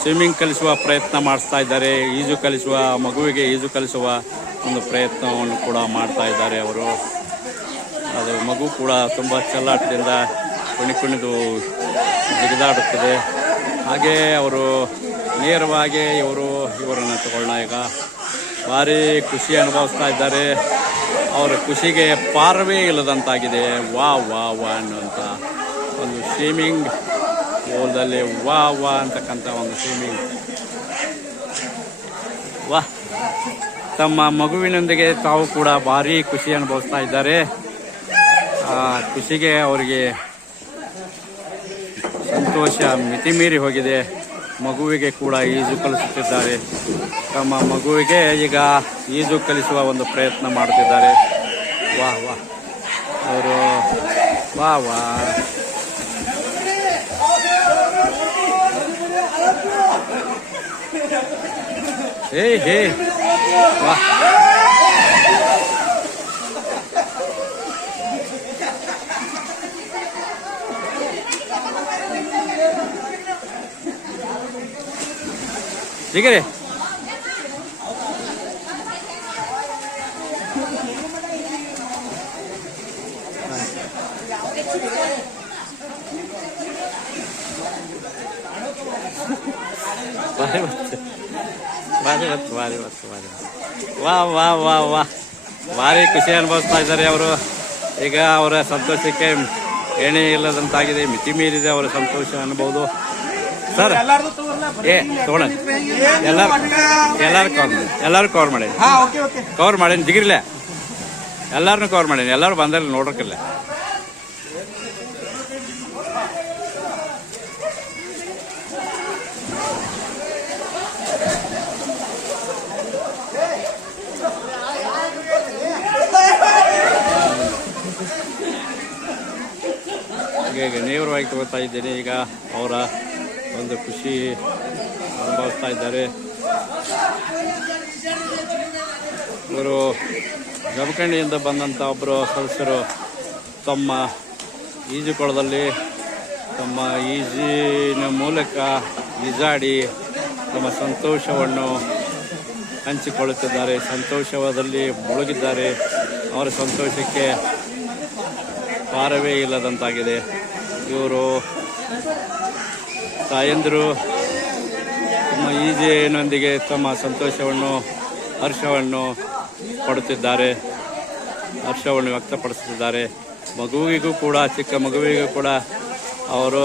ಸ್ವಿಮ್ಮಿಂಗ್ ಕಲಿಸುವ ಪ್ರಯತ್ನ ಮಾಡಿಸ್ತಾ ಇದ್ದಾರೆ. ಮಗುವಿಗೆ ಈಜು ಕಲಿಸುವ ಒಂದು ಪ್ರಯತ್ನವನ್ನು ಕೂಡ ಮಾಡ್ತಾ ಇದ್ದಾರೆ ಅವರು. ಅದು ಮಗು ಕೂಡ ತುಂಬ ಚೆಲ್ಲಾಟದಿಂದ ಕುಣಿದು ಜಿಗಿದಾಡುತ್ತದೆ. ಹಾಗೆ ಅವರು ನೇರವಾಗಿ ಇವರನ್ನು ತಗೊಳ್ಳೋಣ. ಈಗ ಭಾರಿ ಖುಷಿ ಅನುಭವಿಸ್ತಾ ಇದ್ದಾರೆ. ಅವರ ಖುಷಿಗೆ ಪಾರವೇ ಇಲ್ಲದಂತಾಗಿದೆ. ವಾ ವಾ ವಾ ಅನ್ನುವಂಥ ಒಂದು ಸ್ವಿಮ್ಮಿಂಗ್ ಪೂಲ್ದಲ್ಲಿ ವಾ ವಾ ಅಂತಕ್ಕಂಥ ಒಂದು ಸ್ವಿಮ್ಮಿಂಗ್. ವಾ, ತಮ್ಮ ಮಗುವಿನೊಂದಿಗೆ ತಾವು ಕೂಡ ಭಾರಿ ಖುಷಿ ಅನುಭವಿಸ್ತಾ ಇದ್ದಾರೆ. ಆ ಖುಷಿಗೆ ಅವರಿಗೆ ಸಂತೋಷ ಮಿತಿ ಮೀರಿ ಹೋಗಿದೆ. ಮಗುವಿಗೆ ಕೂಡ ಈಜು ಕಲಿಸುತ್ತಿದ್ದಾರೆ. ತಮ್ಮ ಮಗುವಿಗೆ ಈಗ ಈಜು ಕಲಿಸುವ ಒಂದು ಪ್ರಯತ್ನ ಮಾಡುತ್ತಿದ್ದಾರೆ. ವಾಹ್ ವಾಹ್, ಅವರು ವಾ ವಾ. ಹೇ ಹೇ ವಾಹ್. ಜಿಗಿರಿ. ವಾ ವಾ ವಾ ವಾ, ಭಾರಿ ಖುಷಿ ಅನುಭವಿಸ್ತಾ ಇದ್ದಾರೆ ಅವರು. ಈಗ ಅವರ ಸಂತೋಷಕ್ಕೆ ಎಣೆ ಇಲ್ಲದಂತಾಗಿದೆ, ಮಿತಿ ಮೀರಿದೆ ಅವರ ಸಂತೋಷ ಅನ್ಬೋದು. ಸರ್ ತಗೊಳ ಎಲ್ಲರೂ ಕವರ್ ಮಾಡೇನಿ ಜಿಗಿರ್ಲೆ, ಎಲ್ಲಾರನು ಕವರ್ ಮಾಡೇನಿ. ಎಲ್ಲರೂ ಬಂದಲ್ಲಿ ನೋಡೋಕ್ಕಿಲ್ಲ. ಈಗ ನೇರವಾಗಿ ತಗೋತಾ ಇದ್ದೇನೆ. ಈಗ ಅವರ ಒಂದು ಖುಷಿ ಅನುಭವಿಸ್ತಾ ಇದ್ದಾರೆ. ಇವರು ಜಮಖಂಡಿಯಿಂದ ಬಂದಂಥ ಒಬ್ಬರು ಸದಸ್ಯರು ತಮ್ಮ ಈಜುಕೊಳದಲ್ಲಿ ತಮ್ಮ ಈಜಿನ ಮೂಲಕ ಈಜಾಡಿ ತಮ್ಮ ಸಂತೋಷವನ್ನು ಹಂಚಿಕೊಳ್ಳುತ್ತಿದ್ದಾರೆ. ಸಂತೋಷದಲ್ಲಿ ಮುಳುಗಿದ್ದಾರೆ. ಅವರ ಸಂತೋಷಕ್ಕೆ ಪಾರವೇ ಇಲ್ಲದಂತಾಗಿದೆ. ಇವರು ತಾಯಂದಿರು ತಮ್ಮ ಈಜಿನೊಂದಿಗೆ ತಮ್ಮ ಸಂತೋಷವನ್ನು, ಹರ್ಷವನ್ನು ಪಡುತ್ತಿದ್ದಾರೆ, ಹರ್ಷವನ್ನು ವ್ಯಕ್ತಪಡಿಸುತ್ತಿದ್ದಾರೆ. ಮಗುವಿಗೂ ಕೂಡ, ಚಿಕ್ಕ ಮಗುವಿಗೂ ಕೂಡ ಅವರು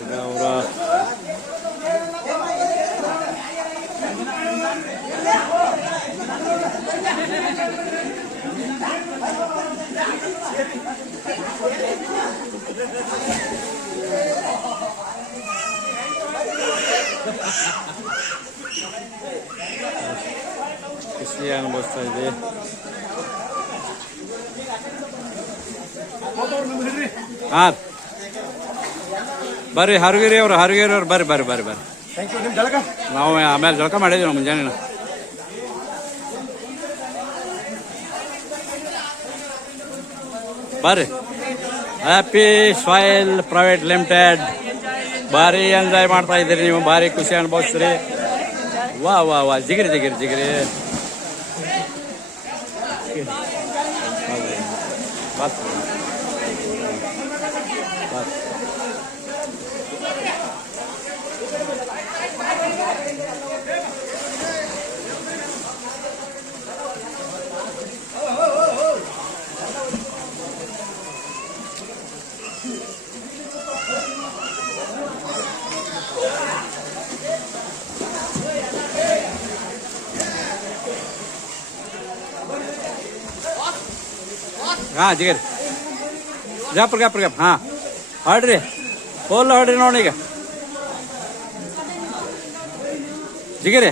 ಈಗ ಅವರ ಖುಷಿ ಅನುಭವಿಸ್ತಾ ಇದೆ. ಹಾಂ ಬರ್ರಿ ಹರಗಿರಿ ಅವ್ರು ಬರ್ರಿ ಬರ್ರಿ ಬರ್ರಿ ಬರ್ರಿ. ನಾವು ಆಮೇಲೆ ಜಳಕ ಮಾಡಿದ್ವಿ ನಾವು ಮುಂಜಾನೆ. ಬರ್ರಿ ಹ್ಯಾಪಿ ಸಾಯಿಲ್ ಪ್ರೈವೇಟ್ ಲಿಮಿಟೆಡ್. ಭಾರಿ ಎಂಜಾಯ್ ಮಾಡ್ತಾ ಇದ್ದೀರಿ ನೀವು, ಭಾರಿ ಖುಷಿ ಅನುಭವಿಸ್ತೀರಿ. ವಾ ವಾ ವಾ ಜಿಗಿರಿ ಜಿಗಿರಿ ಜಿಗಿರಿ. ಬಸ್ ಬಸ್ ಹಾಂ ಜಿಗಿರಿ ಗ್ಯಾಪ್ ಹಾಂ ಹೊಡ್ರಿ ಫೋಲ್ ಹೊಡ್ರಿ ನೋಡಿ ಈಗ ಜಿಗಿರಿ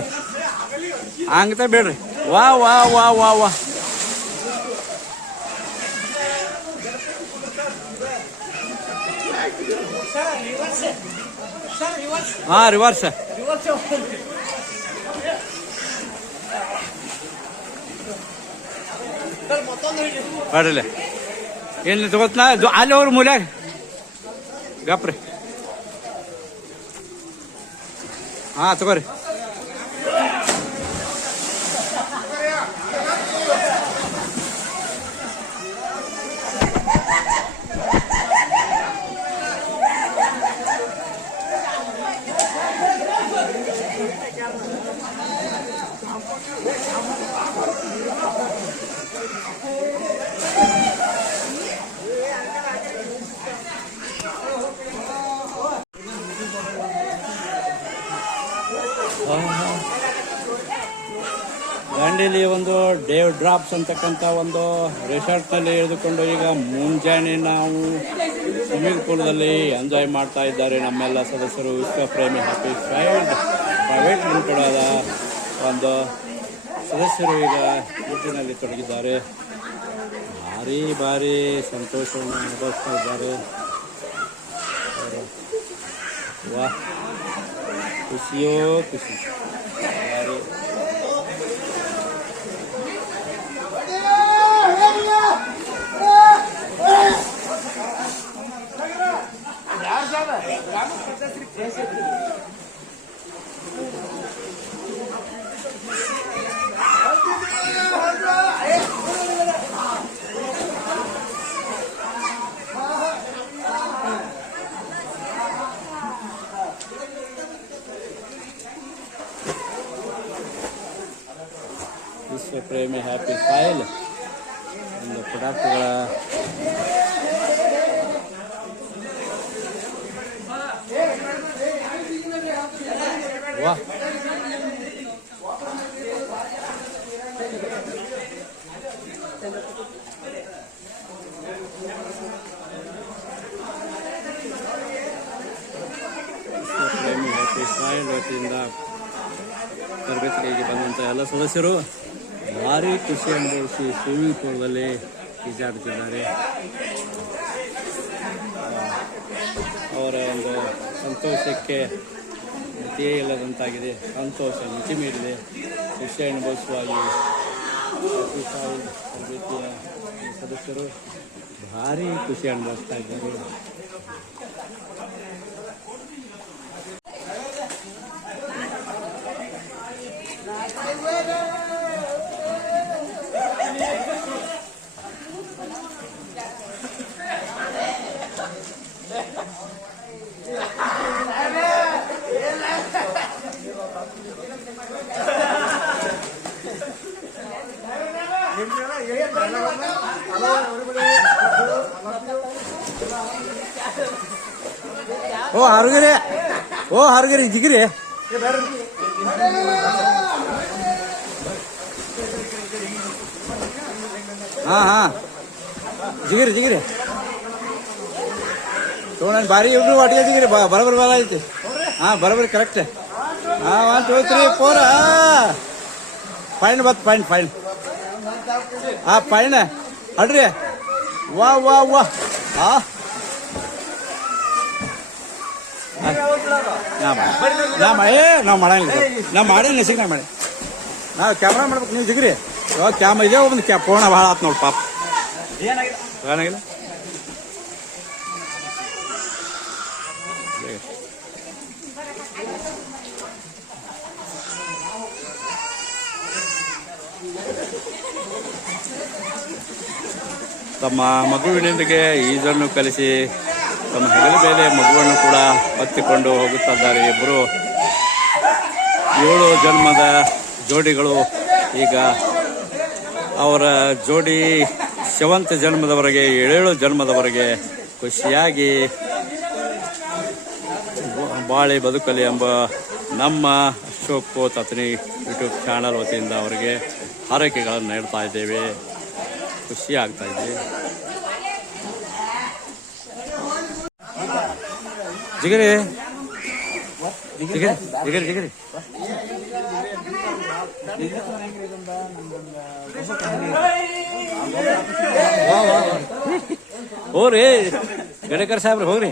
ಹಂಗತ ಬಿಡ್ರಿ. ವಾ ವಾ ವಾ ವಾ ವಾ ಹಾಂ ರಿವರ್ಸ್ ಹೊಡ್ರಿಲ್ಲ ಏನು ತಗೋತ್ನಾ ಅಲ್ಲಿ ಅವ್ರ ಮೂಲ್ಯಾಗ ಗಪ್ರಿ. ಹಾಂ ತಗೋರಿ. ದಾಂಡೇಲಿ ಒಂದು ಡೇವ್ ಡ್ರಾಪ್ಸ್ ಅಂತಕ್ಕಂಥ ಒಂದು ರೆಸಾರ್ಟ್ನಲ್ಲಿ ಇಳಿದುಕೊಂಡು ಈಗ ಮುಂಜಾನೆ ನಾವು ಸ್ವಿಮ್ಮಿಂಗ್ ಪೂಲ್ನಲ್ಲಿ ಎಂಜಾಯ್ ಮಾಡ್ತಾ ಇದ್ದಾರೆ ನಮ್ಮೆಲ್ಲ ಸದಸ್ಯರು. ವಿಶ್ವಪ್ರೇಮಿ ಹ್ಯಾಪಿ ಸಾಯಿಲ್ ಪ್ರೈವೇಟ್ ಲಿಮಿಟೆಡ್ ಆದ ಒಂದು ಸದಸ್ಯರು ಈಗ ಒಟ್ಟಿನಲ್ಲಿ ತೊಡಗಿದ್ದಾರೆ. ಭಾರಿ ಸಂತೋಷವನ್ನು ಅನುಭವಿಸ್ತಾ ಇದ್ದಾರೆ. ವಾ ಖುಷಿಯೋ ಖುಷಿ. ಭಾರಿ ವಿಶ್ವಪ್ರೇಮಿ ಹ್ಯಾಪಿ ಸಾಯಿಲ್ ಒಂದು ಪ್ರಾಡಕ್ಟ್ಗಳ ವಾ ವಿಶ್ವಪ್ರೇಮಿ ಹ್ಯಾಪಿ ಸಾಯಿಲ್ ವತಿಯಿಂದ ತರಬೇತಿಗೆ ಬಂದಂಥ ಎಲ್ಲ ಸದಸ್ಯರು ಭಾರಿ ಖುಷಿ ಅನುಭವಿಸಿ ಸ್ವಿಮ್ಮಿಂಗ್ ಪೂಲ್ನಲ್ಲಿ ಈಜಾಡುತ್ತಿದ್ದಾರೆ. ಅವರ ಒಂದು ಸಂತೋಷಕ್ಕೆ ಮಿತಿಯೇ ಇಲ್ಲದಂತಾಗಿದೆ. ಸಂತೋಷ ಮಿತಿ ಮೀರಿದೆ. ಖುಷಿ ಅನುಭವಿಸುವಾಗಿ ತರಬೇತಿಯ ಸದಸ್ಯರು ಭಾರಿ ಖುಷಿ ಅನುಭವಿಸ್ತಾ ಇದ್ದಾರೆ. ಓ ಹರಗಿರಿ ಜಿಗಿರಿ. ಹಾಂ ಜಿಗಿರಿ ತೋಣ ಭಾರಿ ಇಬ್ರು ಒಟ್ಟಿಗೆ ಜಿಗಿರಿ ಬರೋಬ್ಬರಿ ಬಲ ಐತಿ. ಹಾಂ ಬರೋಬ್ಬರಿ ಕರೆಕ್ಟ್. ಹಾಂ 1 2 3 4 ಫೈನ್ ಬತ್ ಫೈನ್ ಫೈನ್ ಅಡ್ರಿ. ವಾ ನಾವು ಮಾಡಂಗಿಲ್ಲ. ನಾವು ಮಾಡಿ ನೆಸಿಗೆ ಮಾಡಿ ನಾವು ಕ್ಯಾಮ್ರಾ ಮಾಡ್ಬೇಕು. ನೀವು ಜಿಗ್ರಿ ಇವಾಗ ಕ್ಯಾಮ್ ಇದೆ ಒಂದು ಫೋನ ಭಾಳ ಆತು ನೋಡಿ ಪಾಪ. ಏನಾಗಿಲ್ಲ ತಮ್ಮ ಮಗುವಿನೊಂದಿಗೆ ಈಜನ್ನು ಕಲಿಸಿ ತಮ್ಮ ಹೆಗಲ ಮೇಲೆ ಮಗುವನ್ನು ಕೂಡ ಹೊತ್ತಿಕೊಂಡು ಹೋಗುತ್ತಿದ್ದಾರೆ. ಇಬ್ಬರು 7 ಜನ್ಮದ ಜೋಡಿಗಳು. ಈಗ ಅವರ ಜೋಡಿ 7th ಜನ್ಮದವರೆಗೆ 7 ಜನ್ಮದವರೆಗೆ ಖುಷಿಯಾಗಿ ಬಾಳೆ ಬದುಕಲಿ ಎಂಬ ನಮ್ಮ ಅಶೋಕ್ ತತ್ನಿ ಯೂಟ್ಯೂಬ್ ಚಾನಲ್ ವತಿಯಿಂದ ಅವರಿಗೆ ಹಾರೈಕೆಗಳನ್ನು ನೀಡ್ತಾ ಇದ್ದೇವೆ. ಖುಷಿ ಆಗ್ತಾ ಇದೆ. ಜಿಗರಿ ಹೋಗ್ರಿ ಗಡೇಕರ್ ಸಾಹೇಬ್ರಿ, ಹೋಗ್ರಿ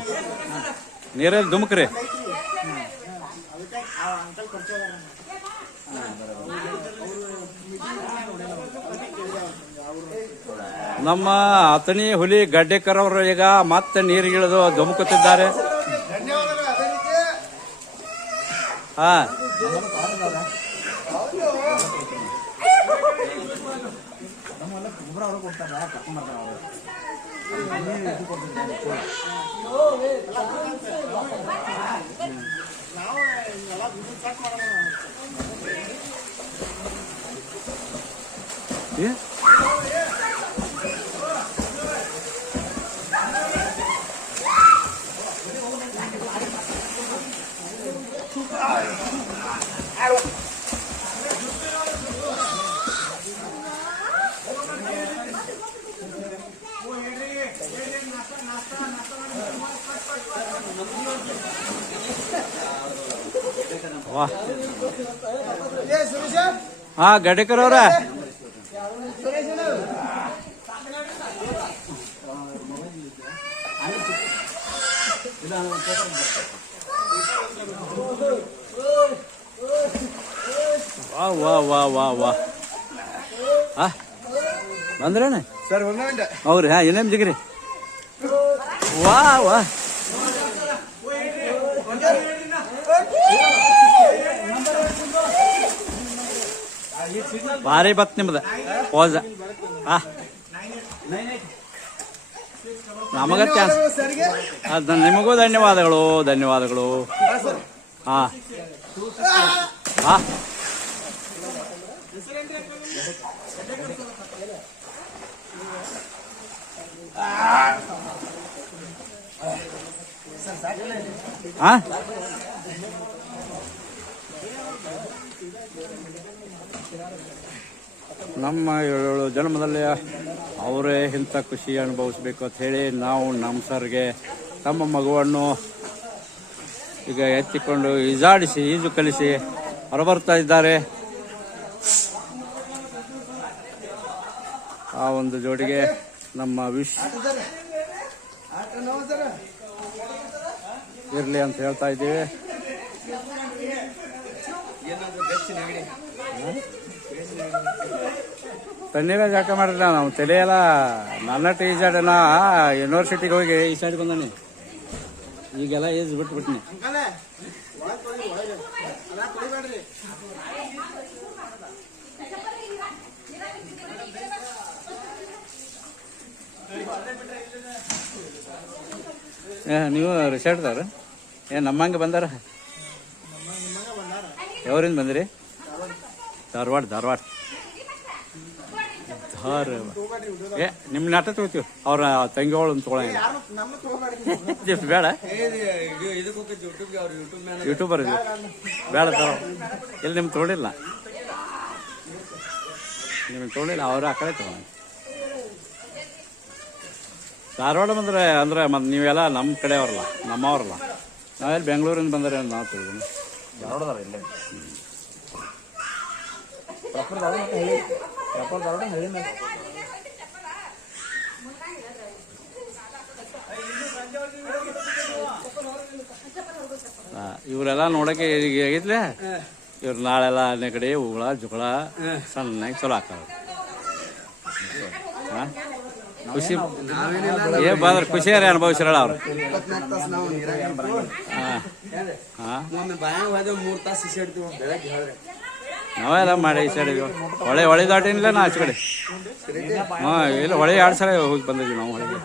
ನೀರಲ್ಲಿ ಧುಮಕ್ರಿ. ನಮ್ಮ ಅತನಿ ಹುಲಿ ಗಡ್ಡೇಕರ್ ಅವರು ಈಗ ಮತ್ತೆ ನೀರಿಗಿಳಿದು ಧುಮುಕುತ್ತಿದ್ದಾರೆ. ಹಾ ಹಾ ಗಡೇಕರ್ ಅವ್ರ ವಾ ಬಂದ್ರೇನ ಸರ್ ಹೌದ್ರಿ. ಹಾ ಏನೇನು ಜಿಗ್ರಿ ವಾ ಭಾರಿ ಬತ್ ನಿಮ್ದ ಪೋಜ. ನಮಗ ಚಾನ್ಸ್. ನಿಮಗೂ ಧನ್ಯವಾದಗಳು. ಹಾ ನಮ್ಮ 7 ಜನ್ಮದಲ್ಲಿ ಅವರೇ ಇಂಥ ಖುಷಿ ಅನುಭವಿಸ್ಬೇಕು ಅಂತ ಹೇಳಿ ನಾವು ನಮ್ಮ ಸರ್ಗೆ ತಮ್ಮ ಮಗುವನ್ನು ಈಗ ಎತ್ತಿಕೊಂಡು ಈಜು ಕಲಿಸಿ ಹೊರಬರ್ತಾ ಇದ್ದಾರೆ. ಆ ಒಂದು ಜೋಡಿಗೆ ನಮ್ಮ ವಿಶ್ ಇರಲಿ ಅಂತ ಹೇಳ್ತಾ ಇದ್ದೀವಿ. ತಣ್ಣೀರ ಜಾಕ ಮಾಡಿರಲಿಲ್ಲ ನಾವು ತಲೆಯೆಲ್ಲ ನನ್ನ ಈಜಾಡನ ಯೂನಿವರ್ಸಿಟಿಗೆ ಹೋಗಿ ಈ ಸೈಡ್ ಬಂದಾನೆ. ಈಗೆಲ್ಲ ಈಜ್ ಬಿಟ್ಬಿಟ್ನಿ. ನೀವು ರಿಸಾರ್ಟ್ದವ್ರ ನಮ್ಮಂಗೆ ಬಂದಾರ? ಯಾವ್ರಿಂದ ಬಂದ್ರಿ? ಧಾರವಾಡ. ನಿಮ್ಮ ನಾಟ ತಗೋತೀವಿ. ಅವ್ರ ತಂಗಿಗಳು ಅಂತ ತೊಗೊಳಂಗಿಲ್ಲ. ಬೇಡ ಯೂಟ್ಯೂಬರ್ ಬೇಡ ತಗೋ. ಇಲ್ಲಿ ನಿಮ್ಗೆ ತೊಗೊಂಡಿಲ್ಲ, ಅವ್ರ ಆ ಕಡೆ ತಗೊಂಡ. ಧಾರವಾಡ ಬಂದ್ರೆ ಅಂದ್ರೆ ಮತ್ತೆ ನೀವೆಲ್ಲ ನಮ್ಮ ಕಡೆಯವ್ರಲ್ಲ, ನಮ್ಮವ್ರಲ್ಲ. ನಾವೆಲ್ಲಿ ಬೆಂಗಳೂರಿಂದ ಬಂದರೆ ನಾವು ತಿಳಿದೀನಿ. ಧಾರವಾಡದಾರ ಇಲ್ಲೇ ಇವರೆಲ್ಲ ನೋಡಕ್ಕೆ ಈಗ ಆಗೈತ್ಲೆ. ಇವ್ರು ನಾಳೆಲ್ಲ ನೆಗಡಿ ಉಗುಳ ಜುಗಳ ಸಣ್ಣಗೆ ಚಲೋ ಹಾಕೋದು. ಖುಷಿ ಬಂದ್ರೆ ಖುಷಿಯಾರಿ ಅನುಭವಿಸಿರಲ್ಲ ಅವ್ರು. ನಾವೆಲ್ಲ ಮಾಡಿ ಈಸಾಡಿದ್ವಿ. ಹೊಳೆ ದಾಟಿನಿಲ್ಲ ನಾ ಆಚೆ ಕಡೆ. ಇಲ್ಲ ಹೊಳೆ 2 ಸಲ ಹೋಗಿ ಬಂದಿದ್ವಿ ನಾವು ಹೊಳೆಗೆ.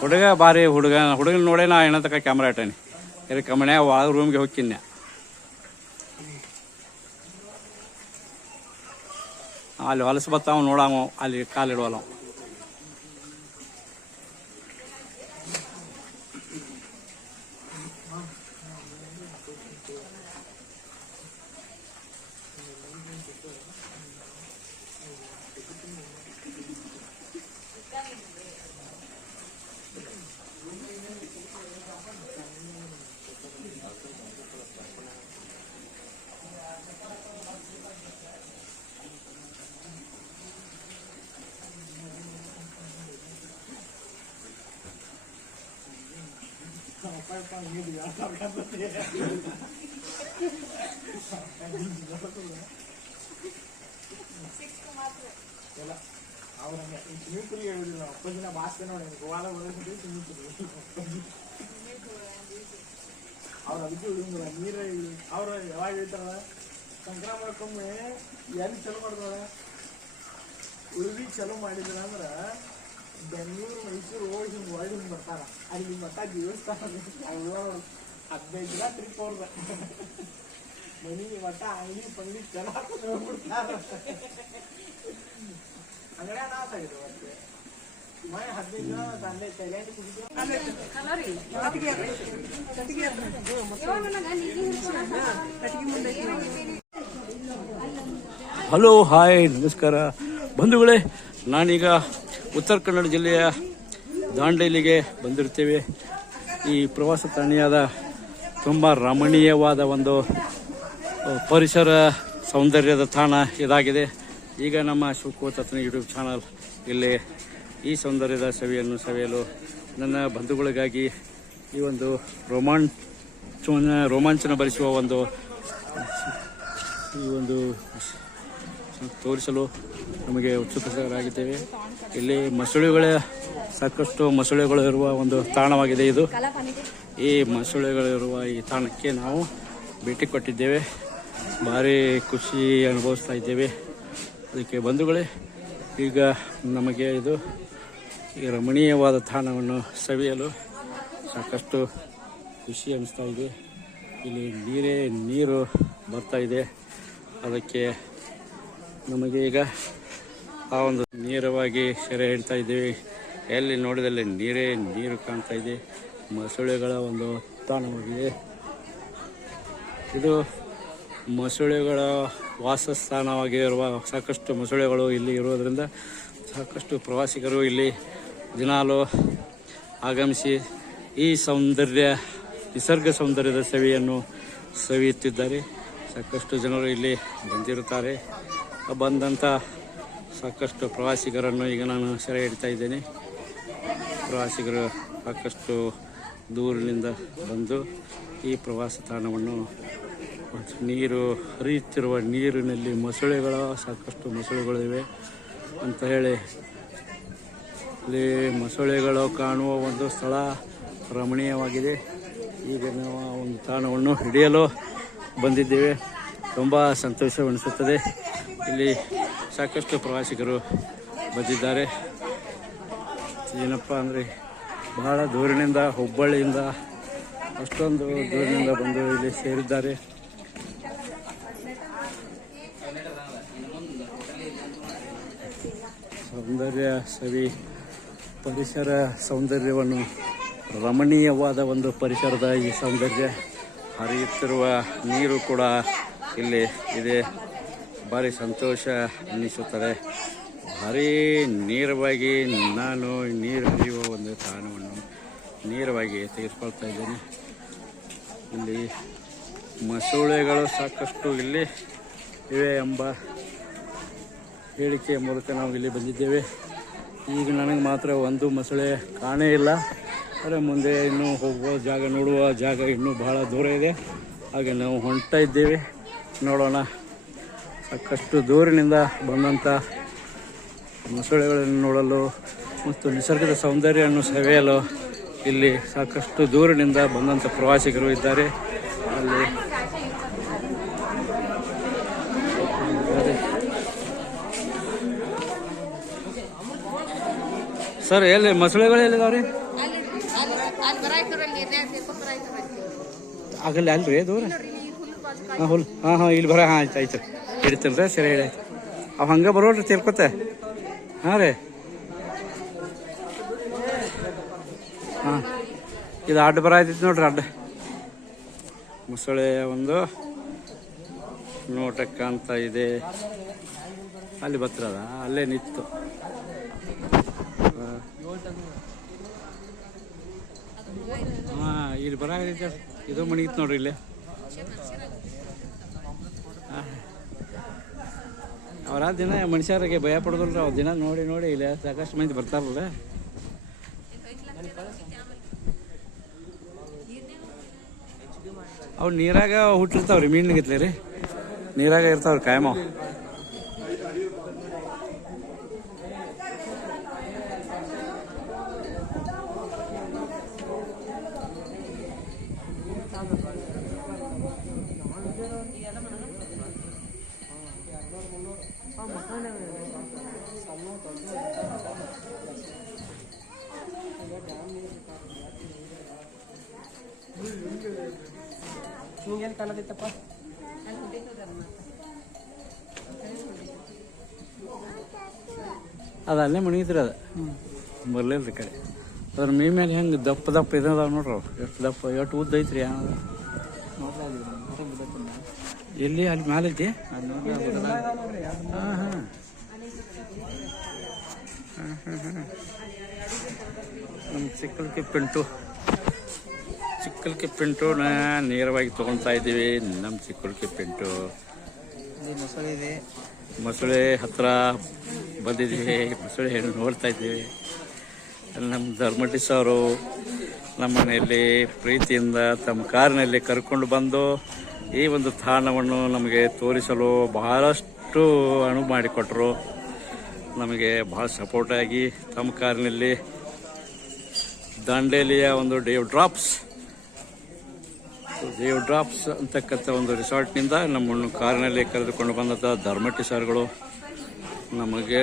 ಹುಡುಗ ಭಾರಿ ಹುಡುಗನ ನೋಡೇ ನಾ ಏನ ತಕ ಕ್ಯಾಮ್ರಾ ಇಟ್ಟೇನಿ. ಇದಕ್ಕೆ ಮನ್ಯಾಗ ರೂಮ್ಗೆ ಹೋಗ್ತೀನಿ. ಅಲ್ಲಿ ಹೊಲಸು ಬರ್ತಾವ ನೋಡಾವ, ಅಲ್ಲಿ ಕಾಲಿಡುವಲ್ಲ. ಅವ್ರು ಅದಕ್ಕೆ ನೀರು ಅವ್ರು ಯಾವಾಗ ಹೇಳ್ತಾರ ಸಂಕ್ರಮಣಕ್ಕೊಮ್ಮೆ ಎಲ್ಲಿ ಚಲೋ ಮಾಡ್ತಾರ, ಉಳಿವಿ ಚಲೋ ಮಾಡಿದ್ರ ಅಂದ್ರ ಬೆಂಗಳೂರು ಮೈಸೂರು ಹೋಗಿ ಹಿಂಗೆ ಒಳಗೆ ಹಿಂಗೆ ಬರ್ತಾರ. ಅಲ್ಲಿ ಮಟ್ಟ ದೇವಸ್ಥಾನ 15 ದಿನ ಟ್ರಿಪ್ ಅವ್ರದ ಮನಿ ಮಟ್ಟ ಅಂಗಡಿ ಪಂಗಡಿ ಚೆನ್ನ ಹಾಕೊಂಡು ಹೋಗ್ಬಿಡ್ತಾರ. ಅಂಗಡಿಯ ನಾಶ ಆಗಿದೆ ಮತ್ತೆ. ಮನೆ 15 ದಿನ ತಂದೆ ತಲೆಂಡು ಕುಡಿದು ಹಲೋ, ಹಾಯ್, ನಮಸ್ಕಾರ ಬಂಧುಗಳೇ. ನಾನೀಗ ಉತ್ತರ ಕನ್ನಡ ಜಿಲ್ಲೆಯ ದಾಂಡೇಲಿಗೆ ಬಂದಿರ್ತೇವೆ. ಈ ಪ್ರವಾಸ ತಾಣಿಯಾದ ತುಂಬ ರಮಣೀಯವಾದ ಒಂದು ಪರಿಸರ ಸೌಂದರ್ಯದ ತಾಣ ಇದಾಗಿದೆ. ಈಗ ನಮ್ಮ ಶಿವಕೋತನ ಯೂಟ್ಯೂಬ್ ಚಾನಲ್ ಇಲ್ಲಿ ಈ ಸೌಂದರ್ಯದ ಸವಿಯನ್ನು ಸವಿಯಲು ನನ್ನ ಬಂಧುಗಳಿಗಾಗಿ ಈ ಒಂದು ರೋಮಾಂಚನ ಭರಿಸುವ ಈ ಒಂದು ತೋರಿಸಲು ನಮಗೆ ಉತ್ಸುಕರಾಗಿದ್ದೇವೆ. ಇಲ್ಲಿ ಸಾಕಷ್ಟು ಮೊಸಳೆಗಳು ಇರುವ ಒಂದು ತಾಣವಾಗಿದೆ ಇದು. ಈ ಮೊಸಳೆಗಳಿರುವ ಈ ತಾಣಕ್ಕೆ ನಾವು ಭೇಟಿ ಕೊಟ್ಟಿದ್ದೇವೆ. ಭಾರಿ ಖುಷಿ ಅನುಭವಿಸ್ತಾ ಇದ್ದೇವೆ. ಅದಕ್ಕೆ ಬಂಧುಗಳೇ, ಈಗ ನಮಗೆ ಇದು ಈ ರಮಣೀಯವಾದ ತಾಣವನ್ನು ಸವಿಯಲು ಸಾಕಷ್ಟು ಖುಷಿ ಅನಿಸ್ತಾ ಇದೆ. ಇಲ್ಲಿ ನೀರು ಬರ್ತಾ ಇದೆ. ಅದಕ್ಕೆ ನಮಗೆ ಈಗ ಆ ಒಂದು ನೇರವಾಗಿ ಸೆರೆ ಹಿಡ್ತಾ ಇದ್ದೀವಿ. ಎಲ್ಲಿ ನೋಡಿದಲ್ಲಿ ನೀರು ಕಾಣ್ತಾ ಇದೆ. ಮೊಸಳೆಗಳ ಒಂದು ತಾಣವಾಗಿದೆ ಇದು. ಮೊಸಳೆಗಳ ವಾಸಸ್ಥಾನವಾಗಿರುವ ಸಾಕಷ್ಟು ಮೊಸಳೆಗಳು ಇಲ್ಲಿ ಇರೋದರಿಂದ ಸಾಕಷ್ಟು ಪ್ರವಾಸಿಗರು ಇಲ್ಲಿ ದಿನಾಲು ಆಗಮಿಸಿ ಈ ನಿಸರ್ಗ ಸೌಂದರ್ಯದ ಸವಿಯನ್ನು ಸವಿಯುತ್ತಿದ್ದಾರೆ. ಸಾಕಷ್ಟು ಜನರು ಇಲ್ಲಿ ಬಂದಿರುತ್ತಾರೆ. ಬಂದಂಥ ಸಾಕಷ್ಟು ಪ್ರವಾಸಿಗರನ್ನು ಈಗ ನಾನು ಸೆರೆ ಹಿಡ್ತಾ ಇದ್ದೇನೆ. ಪ್ರವಾಸಿಗರು ಸಾಕಷ್ಟು ದೂರಿನಿಂದ ಬಂದು ಈ ಪ್ರವಾಸ ತಾಣವನ್ನು ಹರಿಯುತ್ತಿರುವ ನೀರಿನಲ್ಲಿ ಸಾಕಷ್ಟು ಮೊಸಳೆಗಳಿವೆ ಅಂತ ಹೇಳಿ ಇಲ್ಲಿ ಮೊಸಳೆಗಳು ಕಾಣುವ ಒಂದು ಸ್ಥಳ ರಮಣೀಯವಾಗಿದೆ. ಈಗ ನಾವು ಆ ಒಂದು ತಾಣವನ್ನು ಹಿಡಿಯಲು ಬಂದಿದ್ದೇವೆ. ತುಂಬ ಸಂತೋಷವೆನಿಸುತ್ತದೆ. ಇಲ್ಲಿ ಸಾಕಷ್ಟು ಪ್ರವಾಸಿಗರು ಬಂದಿದ್ದಾರೆ. ಏನಪ್ಪ ಅಂದರೆ ಬಹಳ ದೂರಿನಿಂದ, ಹುಬ್ಬಳ್ಳಿಯಿಂದ ಅಷ್ಟೊಂದು ದೂರಿನಿಂದ ಬಂದು ಇಲ್ಲಿ ಸೇರಿದ್ದಾರೆ. ಸೌಂದರ್ಯ ಸವಿ ಪರಿಸರ ಸೌಂದರ್ಯವನ್ನು ರಮಣೀಯವಾದ ಒಂದು ಪರಿಸರದ ಈ ಸೌಂದರ್ಯ, ಹರಿಯುತ್ತಿರುವ ನೀರು ಕೂಡ ಇಲ್ಲಿ ಇದೆ. ಭಾರಿ ಸಂತೋಷ ಅನ್ನಿಸುತ್ತದೆ. ಭಾರಿ ನೇರವಾಗಿ ನಾನು ನೀರು ಹರಿಯುವ ಒಂದು ತಾಣವನ್ನು ನೇರವಾಗಿ ತೆಗೆದುಕೊಳ್ತಾ ಇದ್ದೇನೆ. ಇಲ್ಲಿ ಮೊಸಳೆಗಳು ಸಾಕಷ್ಟು ಇಲ್ಲಿ ಇವೆ ಎಂಬ ಹೇಳಿಕೆಯ ಮೂಲಕ ನಾವು ಇಲ್ಲಿ ಬಂದಿದ್ದೇವೆ. ಈಗ ನನಗೆ ಮಾತ್ರ ಒಂದು ಮೊಸಳೆ ಕಾಣೇ ಇಲ್ಲ. ಆದರೆ ಮುಂದೆ ಇನ್ನೂ ಹೋಗುವ ಜಾಗ, ನೋಡುವ ಜಾಗ ಇನ್ನೂ ಬಹಳ ದೂರ ಇದೆ. ಹಾಗೆ ನಾವು ಹೊಂಟ್ತಾ ಇದ್ದೇವೆ. ನೋಡೋಣ. ಸಾಕಷ್ಟು ದೂರಿನಿಂದ ಬಂದಂಥ ಮೊಸಳೆಗಳನ್ನು ನೋಡಲು ಮತ್ತು ನಿಸರ್ಗದ ಸೌಂದರ್ಯವನ್ನು ಸವಿಯಲು ಇಲ್ಲಿ ಸಾಕಷ್ಟು ದೂರಿನಿಂದ ಬಂದಂಥ ಪ್ರವಾಸಿಗರು ಇದ್ದಾರೆ. ಅಲ್ಲಿ ಸರ್, ಎಲ್ಲಿ ಮೊಸಳೆಗಳು ಎಲ್ಲಿದಾವ್ರಿ? ಆಗಲ್ಲ ಅಲ್ರಿ ದೂರ? ಹಾಂ ಹುಲ್ ಹಾಂ ಇಲ್ಲಿ ಬರ. ಹಾಂ ಆಯ್ತು ಹಿಡಿತಲ್ಲ ರೀ, ಸರಿ ಹೇಳಿ. ಅವು ಹಂಗೆ ಬರೋಲ್ರಿ ತಿರ್ಕೋತೆ. ಹಾಂ ರೀ, ಹಾಂ ಇದು ಅಡ್ಡ ಬರತೈತಿ ನೋಡ್ರಿ, ಅಡ್ಡ ಮೊಸಳೆ ಒಂದು ನೋಟಕ್ಕೆ ಅಂತ ಇದೆ. ಅಲ್ಲಿ ಬತ್ತರದ ಅಲ್ಲೇ ನಿಂತು. ಹಾಂ ಇಲ್ಲಿ ಬರತೈತೆ, ಇದು ಮಣಿಗಿತ್ತು ನೋಡ್ರಿ ಇಲ್ಲಿ. ಅವ್ರ ದಿನ ಮನುಷ್ಯರಿಗೆ ಭಯ ಪಡೋದಿಲ್ಲ. ಅವ್ರ ದಿನ ನೋಡಿ ನೋಡಿ ಇಲ್ಲ ಸಾಕಷ್ಟು ಮಂದಿ ಬರ್ತಾರಲ್ಲ. ಅವು ನೀರಾಗ ಹುಟ್ಟಿರ್ತಾವ್ರಿ, ಮೀನಿಗಿತ್ಲೆ ರೀ, ನೀರಾಗ ಇರ್ತಾವ್ರಿ ಕಾಯಮ. ನಿಂಗೇನು ಕಾಣತೈತಪ್ಪ? ಅದು ಅಲ್ಲೇ ಮಣಿಗಿದ್ರಿ, ಅದು ಬರ್ಲಿಲ್ಲ ಕಡೆ. ಅದ್ರ ಮೀ ಮೇಲೆ ಹೆಂಗೆ ದಪ್ಪ ದಪ್ಪ ಇದಾವ ನೋಡ್ರಿ. ಎಷ್ಟು ದಪ್ಪ, ಎಷ್ಟು ಉದ್ದ ಐತ್ರಿ. ಎಲ್ಲಿ ಅಲ್ಲಿ ಮ್ಯಾಲೆ ಐತಿ? ಹಾಂ ಹಾಂ ಹಾಂ ನಮ್ಮ ಚಿಕ್ಕಲ್ಕೆ ಪಿಂಟು ನೇರವಾಗಿ ತೊಗೊಳ್ತಾ ಇದ್ದೀವಿ. ನಮ್ಮ ಚಿಕ್ಕಲ್ಕೆ ಪಿಂಟು ಮೊಸಳೆ ಹತ್ರ ಬಂದಿದ್ದೀವಿ. ಮೊಸಳೆ ಹೆಣ್ಣು ನೋಡ್ತಾ ಇದ್ದೀವಿ. ನಮ್ಮ ಧರ್ಮಟಿಸ್ ಅವರು ನಮ್ಮ ಮನೆಯಲ್ಲಿ ಪ್ರೀತಿಯಿಂದ ತಮ್ಮ ಕಾರಿನಲ್ಲಿ ಕರ್ಕೊಂಡು ಬಂದು ಈ ಒಂದು ತಾಣವನ್ನು ನಮಗೆ ತೋರಿಸಲು ಬಹಳಷ್ಟು ಅನುವು ಮಾಡಿಕೊಟ್ಟರು. ನಮಗೆ ಭಾಳ ಸಪೋರ್ಟಾಗಿ ತಮ್ಮ ಕಾರಿನಲ್ಲಿ ದಾಂಡೇಲಿಯ ಒಂದು ಡೇವ್ ಡ್ರಾಪ್ಸ್ ಅಂತಕ್ಕಂಥ ಒಂದು ರಿಸಾರ್ಟ್ನಿಂದ ನಮ್ಮನ್ನು ಕಾರಿನಲ್ಲಿ ಕರೆದುಕೊಂಡು ಬಂದಂಥ ಧರ್ಮಟಿ ಸರ್ಗಳು, ನಮಗೆ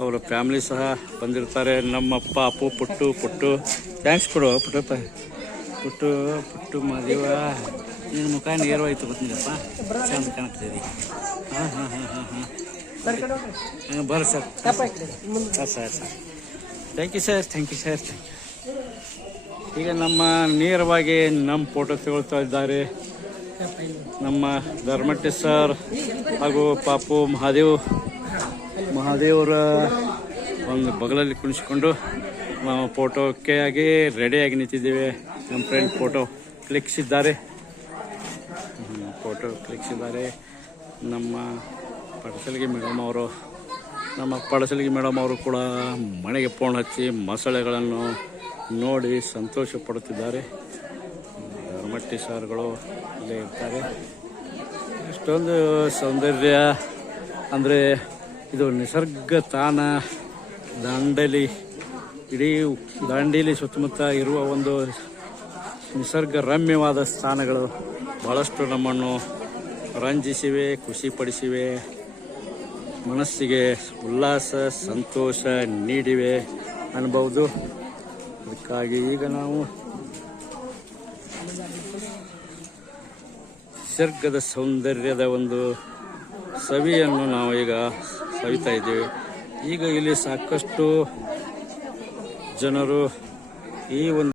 ಅವರ ಫ್ಯಾಮಿಲಿ ಸಹ ಬಂದಿರ್ತಾರೆ. ನಮ್ಮಪ್ಪ ಅಪ್ಪು ಪುಟ್ಟು ಥ್ಯಾಂಕ್ಸ್ ಕೊಡು ಪುಟ್ಟು ಮಾದೇವ. ನಿನ್ನ ಮುಖ ನೇರವಾಯ್ತು ಗೊತ್ತಿಲ್ಲಪ್ಪ, ಚಂದ ಕಾಣ್ತಿದ್ದೀವಿ. ಹಾಂ ಹಾಂ ಹಾಂ ಹಾಂ ಹಾಂ ಬರ್ರಿ sir. Sir thank you sir. ಈಗ ನಮ್ಮ ನೇರವಾಗಿ ನಮ್ಮ ಫೋಟೋ ತೆಗೊಳ್ತಾ ಇದ್ದಾರೆ ನಮ್ಮ ಧರ್ಮಟ್ಟಿ ಸರ್ ಹಾಗೂ ಪಾಪು ಮಹಾದೇವರ ಒಂದು ಬಗಲಲ್ಲಿ ಕುಣಿಸ್ಕೊಂಡು ನಾವು ಫೋಟೋಕ್ಕೆ ಆಗಿ ರೆಡಿಯಾಗಿ ನಿಂತಿದ್ದೇವೆ. ನಮ್ಮ ಫ್ರೆಂಡ್ ಫೋಟೋ ಕ್ಲಿಕ್ಸಿದ್ದಾರೆ. ನಮ್ಮ ಪಡಸಲಿಗೆ ಮೇಡಮ್ ಅವರು ಕೂಡ ಮನೆಗೆ ಫೋನ್ ಹಚ್ಚಿ ಮೊಸಳೆಗಳನ್ನು ನೋಡಿ ಸಂತೋಷ ಪಡುತ್ತಿದ್ದಾರೆ. ಧರ್ಮಟ್ಟಿ ಸಾರುಗಳು ಇಲ್ಲೇ ಇರ್ತಾರೆ. ಇಷ್ಟೊಂದು ಸೌಂದರ್ಯ ಅಂದರೆ ಇದು ನಿಸರ್ಗ ತಾಣ ದಾಂಡೇಲಿ. ಇಡೀ ದಾಂಡೇಲಿ ಸುತ್ತಮುತ್ತ ಇರುವ ಒಂದು ನಿಸರ್ಗ ರಮ್ಯವಾದ ಸ್ಥಾನಗಳು ಭಾಳಷ್ಟು ನಮ್ಮನ್ನು ರಂಜಿಸಿವೆ, ಖುಷಿಪಡಿಸಿವೆ, ಮನಸ್ಸಿಗೆ ಉಲ್ಲಾಸ ಸಂತೋಷ ನೀಡಿವೆ ಅನ್ಬೋದು. ಅದಕ್ಕಾಗಿ ಈಗ ನಾವು ನಿಸರ್ಗದ ಸೌಂದರ್ಯದ ಒಂದು ಸವಿಯನ್ನು ನಾವು ಈಗ ಸವಿತಾ ಇದ್ದೀವಿ. ಈಗ ಇಲ್ಲಿ ಸಾಕಷ್ಟು ಜನರು ಈ ಒಂದು